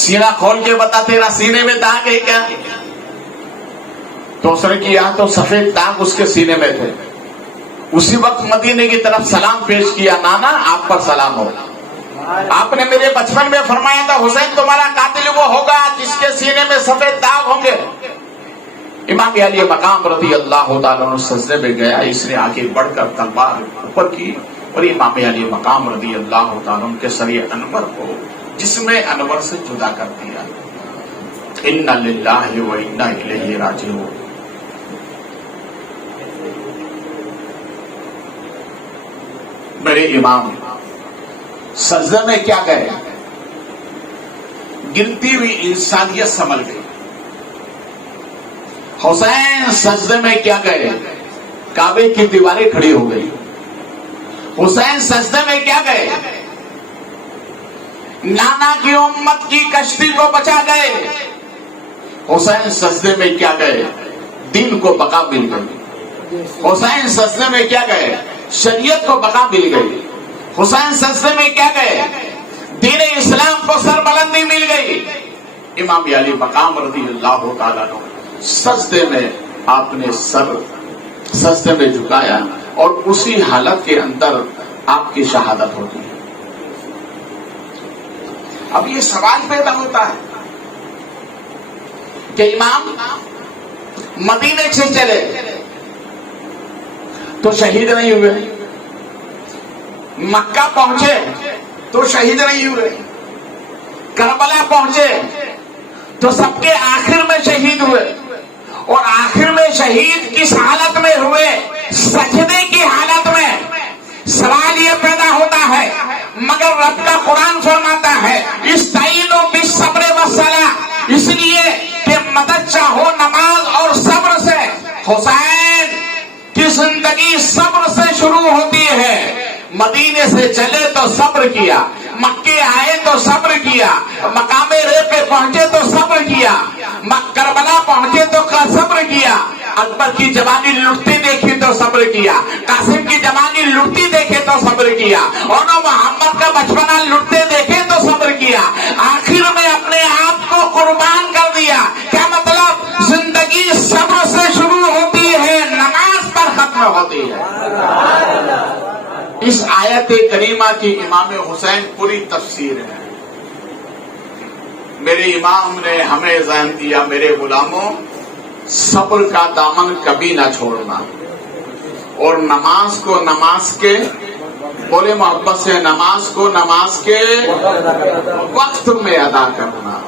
سینہ کھول کے بتا تیرا سینے میں داغ ہے کیا؟ تو اس نے کیا تو سفید داغ اس کے سینے میں تھے. اسی وقت مدینے کی طرف سلام پیش کیا، نانا آپ پر سلام ہو. آپ نے میرے بچپن میں فرمایا تھا حسین تمہارا قاتل وہ ہوگا جس کے سینے میں سفید داغ ہوں گے. امام علی مقام رضی اللہ تعالیٰ عنہ سجدے میں گیا. اس نے آگے بڑھ کر تلوار اوپر کی اور امام علی مقام رضی اللہ تعالیٰ عنہ کے سر انور کو جسم انور سے جدا کر دیا. انا للہ و انا الیہ راجعون. میرے امام سجدے میں کیا گئے؟ گرتی ہوئی انسانیت سنبھل گئی. حسین سجدے میں کیا گئے؟ کعبے کی دیواریں کھڑی ہو گئی. حسین سجدے میں کیا گئے؟ نانا کی امت کی کشتی کو بچا گئے. حسین سجدے میں کیا گئے؟ دین کو بقا مل گئی. حسین سجدے میں کیا گئے؟ شریعت کو بقا مل گئی. حسین سجدے میں کیا گئے؟ دین اسلام کو سربلندی مل گئی. امام علی مقام رضی اللہ تعالیٰ عنہ سجدے میں آپ نے سر سجدے میں جھکایا اور اسی حالت کے اندر آپ کی شہادت ہوتی ہے. اب یہ سوال پیدا ہوتا ہے کہ امام مدینے سے چلے تو شہید نہیں ہوئے، مکہ پہنچے تو شہید نہیں ہوئے، کربلا پہنچے تو سب کے آخر میں شہید ہوئے، اور آخر میں شہید کس حالت میں ہوئے؟ سجدے کی حالت میں. سوال یہ پیدا ہوتا ہے مگر رب کا قرآن فرماتا ہے استعینوا بالصبر والصلاۃ، اس لیے کہ مدد چاہو نماز اور صبر سے. حسین کی زندگی صبر سے شروع ہوتی ہے. مدینے سے چلے تو صبر کیا، مکے آئے تو صبر کیا، مقام رے پہ پہنچے تو صبر کیا، کربلا پہنچے تو صبر کیا، اکبر کی جوانی لٹتی دیکھی تو صبر کیا، قاسم کی جوانی لٹتی دیکھے تو صبر کیا، اور محمد کا بچپنا لٹتے دیکھے تو صبر کیا، آخر میں اپنے آپ کو قربان کر دیا. کیا مطلب؟ زندگی صبر سے شروع ہوتی ہے، نماز پر ختم ہوتی ہے. اس آیت کریمہ کی امام حسین پوری تفسیر ہے. میرے امام نے ہمیں ذہن دیا میرے غلاموں صبر کا دامن کبھی نہ چھوڑنا، اور نماز کو نماز کے بولے محبت سے نماز کو نماز کے وقت میں ادا کرنا.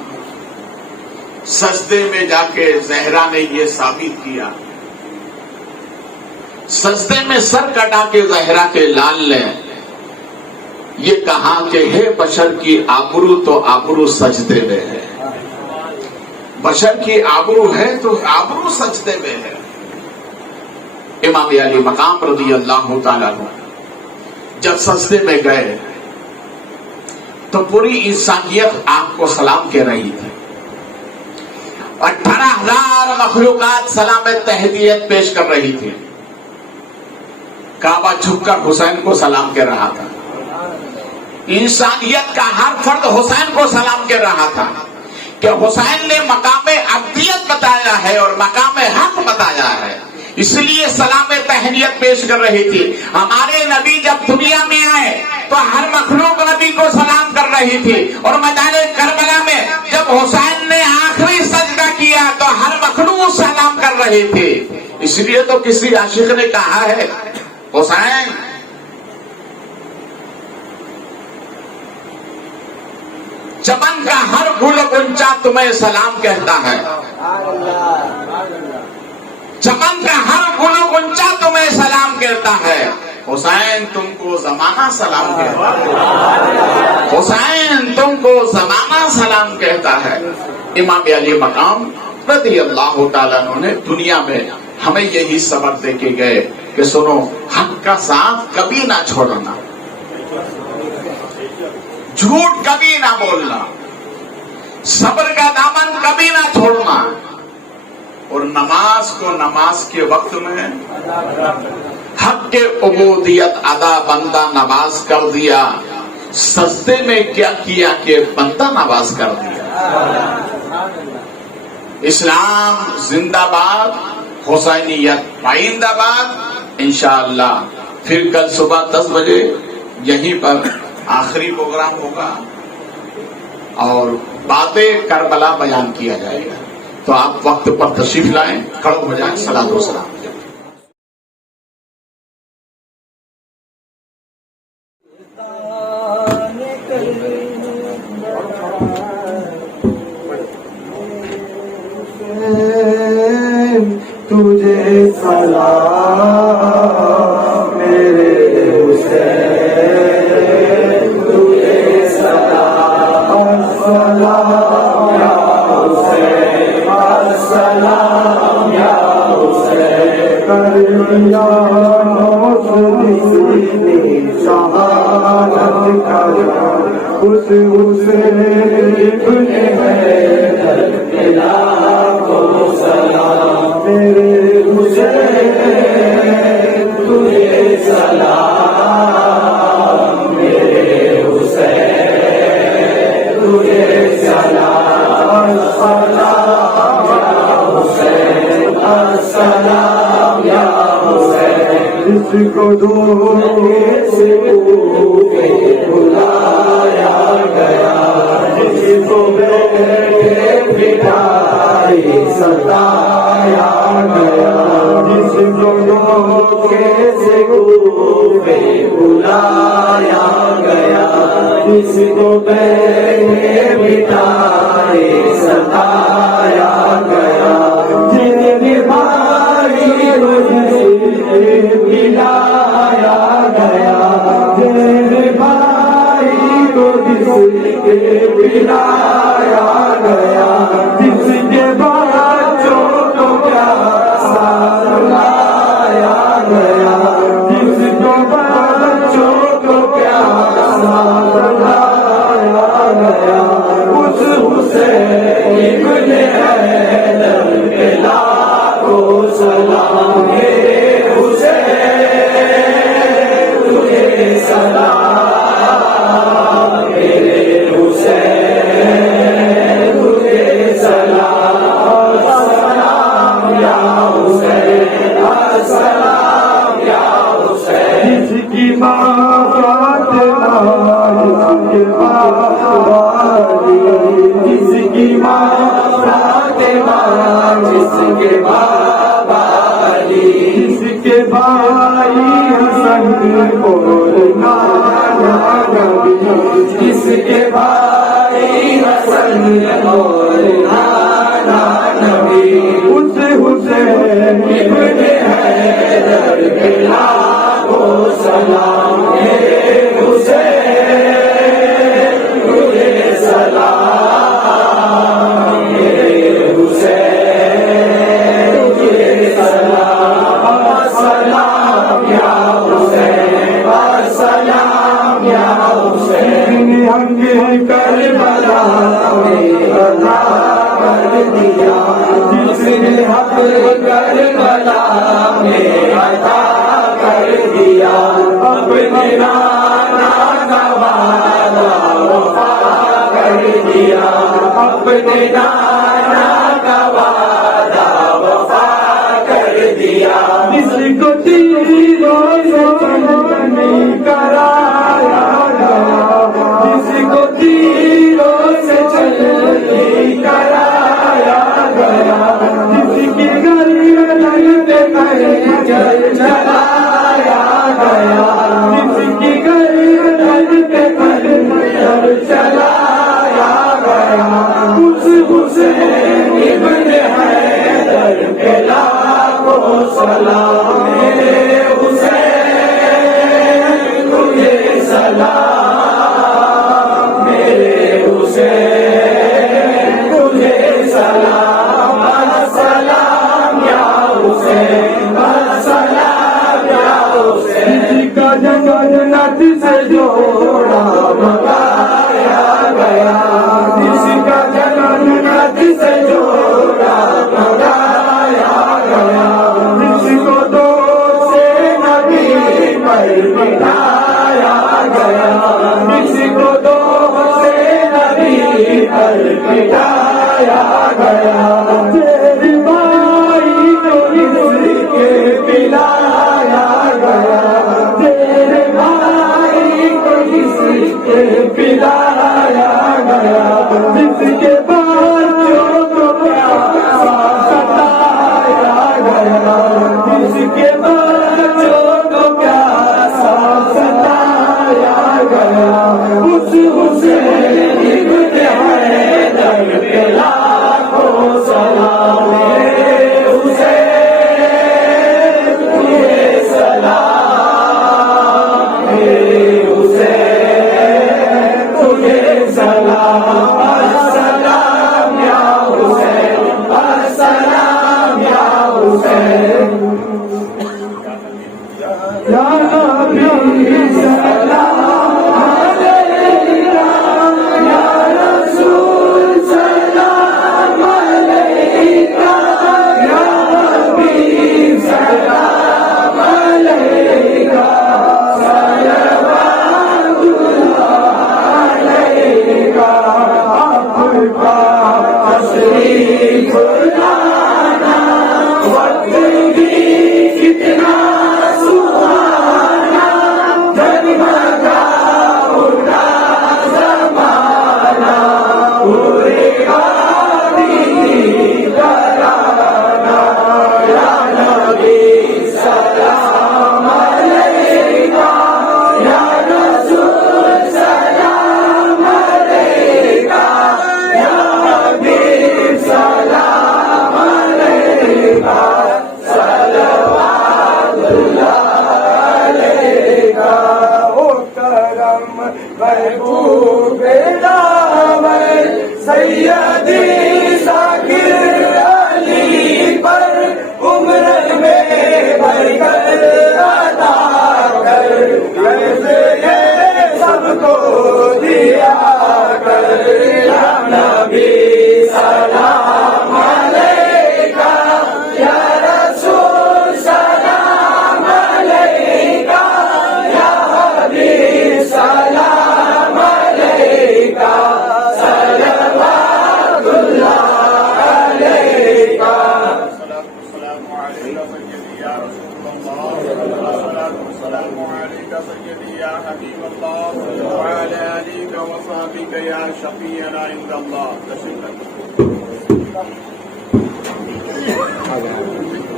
سجدے میں جا کے زہرا نے یہ ثابت کیا. سجدے میں سر کٹا کے زہرا کے لال نے یہ کہا کہ ہے بشر کی آبرو تو آبرو سجدے میں ہے. بشر کی آبرو ہے تو آبرو سجدے میں ہے. امام علی مقام رضی اللہ تعالیٰ عنہ جب سجدے میں گئے تو پوری انسانیت آپ کو سلام کہہ رہی تھی. 18,000 مخلوقات سلام تہنیت پیش کر رہی تھی. کعبہ جھک کر حسین کو سلام کہہ رہا تھا. انسانیت کا ہر فرد حسین کو سلام کہہ رہا تھا کہ حسین نے مقام عبدیت بتایا ہے اور مقام حق بتایا ہے، اس لیے سلام تہنیت پیش کر رہی تھی. ہمارے نبی جب دنیا میں آئے تو ہر مخلوق نبی کو سلام کر رہی تھی، اور میدان کربلا میں جب حسین نے آخری سجدہ کیا تو ہر مخلوق سلام کر رہی تھی. اس لیے تو کسی عاشق نے کہا ہے حسین چمن کا ہر گل گنچا تمہیں سلام کہتا ہے، چمن کا ہر گل گنچا تمہیں سلام کہتا ہے. حسین تم کو زمانہ سلام کہتا ہے، حسین تم کو زمانہ سلام کہتا ہے. امام علی مقام رضی اللہ تعالیٰ عنہ نے دنیا میں ہمیں یہی سبق دے کے گئے کہ سنو، حق کا ساتھ کبھی نہ چھوڑنا، جھوٹ کبھی نہ بولنا، صبر کا دامن کبھی نہ چھوڑنا، اور نماز کو نماز کے وقت میں حق کے عبودیت ادا بندہ نواز کر دیا. سجدے میں کیا کیا کہ بندہ نواز کر دیا. اسلام زندہ باد، حسینیت پائندہ باد. انشاءاللہ پھر کل صبح 10 بجے یہیں پر آخری پروگرام ہوگا اور باتیں کربلا بیان کیا جائے گا. تو آپ وقت پر تشریف لائیں، کھڑے ہو جائیں. صلاۃ و سلام. تجھے سلام میرے حسین، تجھے سلام، السلام یا حسین، السلام یا حسین. کریا شہادت کرا اس حسین ابن حیدر ملا کو سلام. میرے حسین تجھے سلام، میرے حسین تجھے سلام. السلام یا حسین، السلام یا حسین. جس کو دھوکے سے بلایا گیا، جس کو بیٹھے بٹھائی ستایا گیا، جس کو دھوکے سے بلایا گیا، جس کو بیٹھے بٹھائی ستایا گیا. جن بھائی ملایا گیا، جن بھائی کو جس کے ملایا گیا، جس کے بچوں کو پیاسا لایا گیا، جس کو بچوں کو پیاسا لایا گیا، اس حسین ابن حیدر کے لاکھوں سلام. میرے حسین تجھے سلام، میرے حسین تجھے سلام. السلام یا حسین، السلام یا حسین. جس کی ماں فاطمہ، جس کے باپ علی، جس کی ماں فاطمہ، جس کے باپ علی، جس کے بھائی حسن اور نانا نبی، جس کے بھائی حسن اور نانا نبی، اس حسین ابن حیدر کے لاکھوں سلام. میرے حسین تجھے سلام، میرے حسین تجھے سلام. السلام یا حسین، السلام یا حسین. جنگ کربلا میں عطا کر دیا جس نے حق کربلا میں عطا کر دیا اپنے نانا کا وعدہ وفا کر دیا اپنے نانا کا وعدہ وفا کر دیا جس کو تیروں سے چلنے کرایا گیا جس کو تیروں سے چلنے کرایا گیا جس کی گردن پہ خنجر چلایا گیا جس کی گردن پہ خنجر چلایا گیا اس حسین ابن حیدر پہ لاکھوں سلام میرے حسین تجھے سلام میرے حسین تجھے سلام السلام یا حسین السلام یا حسین کسی کا جنت سے جوڑا منگایا گیا کسی کا جنت سے جوڑا منگایا گیا جس کو دو سے نبی پر بٹھایا گیا جس کو دو سے نبی پر بٹھایا گیا تیری مائی کو اس کے پلایا گیا تیرے بھائی کو اس کے پلایا گیا جس کے بچوں کو پیاسا ستایا گیا جس کے بچوں کو پیاسا ستایا گیا اس حسین ابن حیدر پہ لاکھوں سلام میرے حسین تجھے سلام میرے حسین تجھے سلام السلام یا حسین السلام یا حسین یا نبی سلام علیکہ یا رسول سلام علیکہ یا نبی سلام علیکہ صلوات اللہ علیکہ آپ کا تشریف لانا وقت بھی کتنا سہانا جگمگا اٹھا زمانہ پورے عابدی کرانا یا نبی سلام علیکہ یا رسول سلام علیکہ یا حبیب سلام علیکہ صلوات اللہ علیکہ او کرم محبوب داور سیدی ذاکر علی پر عمر میں برکت عطا کر فیض یہ سب کو دیا کر یا نبی سلام علیکہ یا رسول سلام علیکہ یا حبیب سلام علیکہ صلوات اللہ علیکہ السلام علیکم سیدی یا رسول اللہ السلام علیکم سیدی یا حبیب اللہ وعلی آلک و صحبک یا شفیعنا عند اللہ.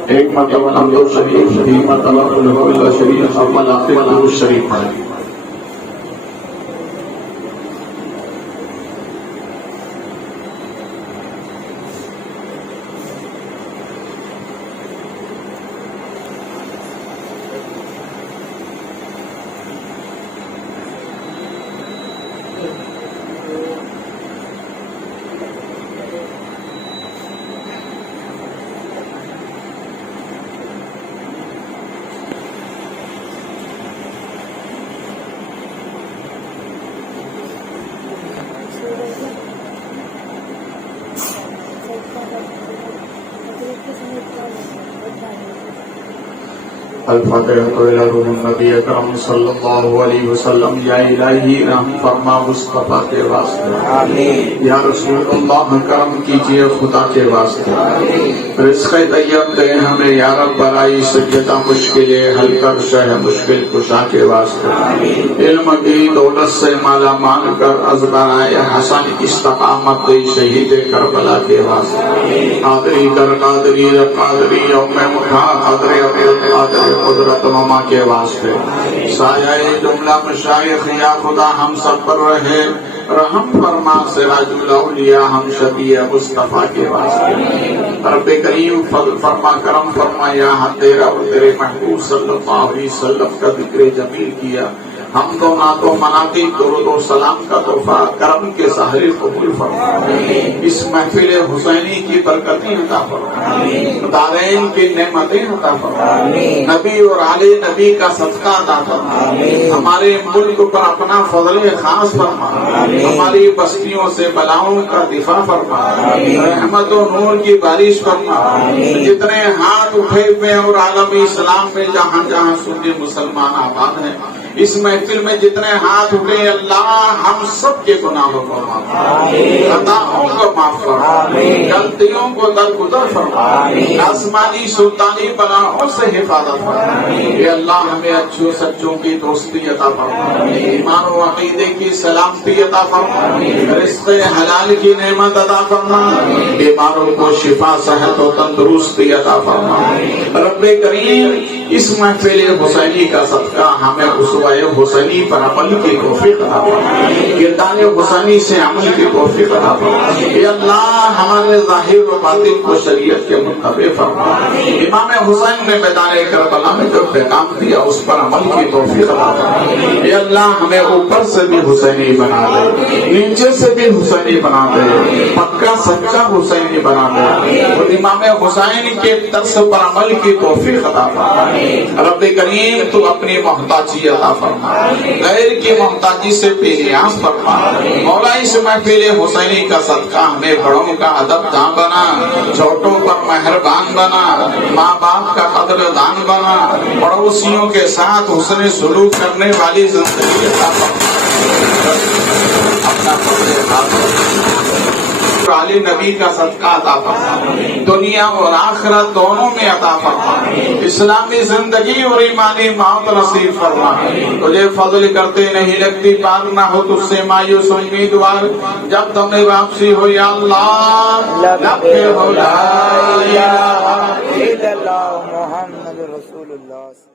ایک مرتبہ درود شریف تین مرتبہ قل هو اللہ شریف اول آخر درود شریف پڑھیں. الفاتحہ إلى روح النبی اکرم صلی اللہ علیہ وسلم. یا الہی رحم فرما مصطفیٰ کے واسطے. یا رسول اللہ کرم کیجئے خدا کے واسطے. رزق طیب دے ہمیں یا رب، برائی سجدہ مشکلیں حل کر، شہ مشکل کشا کے واسطے. علم کی دولت سے مالا مال کر، از برائے حسن استقامت دے شہید کربلا کے واسطے. قادری در قادری قادری یوم مٹھا قادر قادر قدرت مما کے واسطے. سایہ جملہ مشایخ یا خدا ہم سب پر رہے، رحم فرما سراج الاولیاء ہم شفیع مصطفیٰ کے واسطے. رب کریم فضل فرما کرم فرما، یہاں تیرا اور تیرے محبوب صلی اللہ علیہ وسلم کا ذکر جمیل کیا. ہم تو نعت و مناتی درود و سلام کا تحفہ کرم کے سہرے قبول فرما. اس محفل حسینی کی برکتیں عطا فرما، دارین کی نعمتیں عطا فرما، نبی اور آل نبی کا صدقہ عطا فرما. ہمارے ملک پر اپنا فضل خاص فرما، ہماری بستیوں سے بلاؤں کا دفاع فرما، رحمت و نور کی بارش فرما. جتنے ہاتھ اٹھے ہوئے اور عالم اسلام میں جہاں جہاں سنی مسلمان آباد ہیں، اس محفل میں جتنے ہاتھ اٹھے اللہ ہم سب کے گناہوں کو معاف فرما، خطاؤں کو معاف فرما، غلطیوں کو درگزر فرما، آسمانی سلطانی بلاؤں سے حفاظت فرما. اے اللہ ہمیں اچھوں سچوں کی دوستی عطا فرما، ایمان و عقیدے کی سلامتی عطا فرما، رزق حلال کی نعمت عطا فرما، بیماروں کو شفا صحت و تندرستی عطا فرما. رب کریم اس محفل حسینی کا صدقہ ہمیں اسوہ حسینی پر عمل کی توفیق عطا فرما، کردار حسینی سے عمل کی توفیق عطا فرما. اے اللہ ہمارے ظاہر و باطن کو شریعت کے مطابق فرما. امام حسین نے میدان کربلا میں جو پیغام دیا اس پر عمل کی توفیق عطا فرما. اے اللہ ہمیں اوپر سے بھی حسینی بنا دے، نیچے سے بھی حسینی بنا دے، پکا سچا حسینی بنا دے، اور امام حسین کے طرز پر عمل کی توفیق عطا فرما. رب کریم تو اپنی محتاجی عطا فرما، غیر کی محتاجی سے بے نیاز فرما. مولا اس محفل حسینی کا صدقہ ہمیں بڑوں کا ادب داں بنا، چھوٹوں پر مہربان بنا، ماں باپ کا قدر دان بنا، پڑوسیوں کے ساتھ حسن سلوک کرنے والی زندگی عطا فرما. اپنا علی نبی کا صدقہ عطا فرما، دنیا اور آخرت دونوں میں عطا فرما. اسلامی زندگی اور ایمانی موت نصیب فرما. تجھے فضل کرتے نہیں لگتی پار نہ ہو تجھ سے مایوس امیدوار. جب تمہیں واپسی ہو یا اللہ لبے ہو لا الہ الا اللہ محمد رسول اللہ.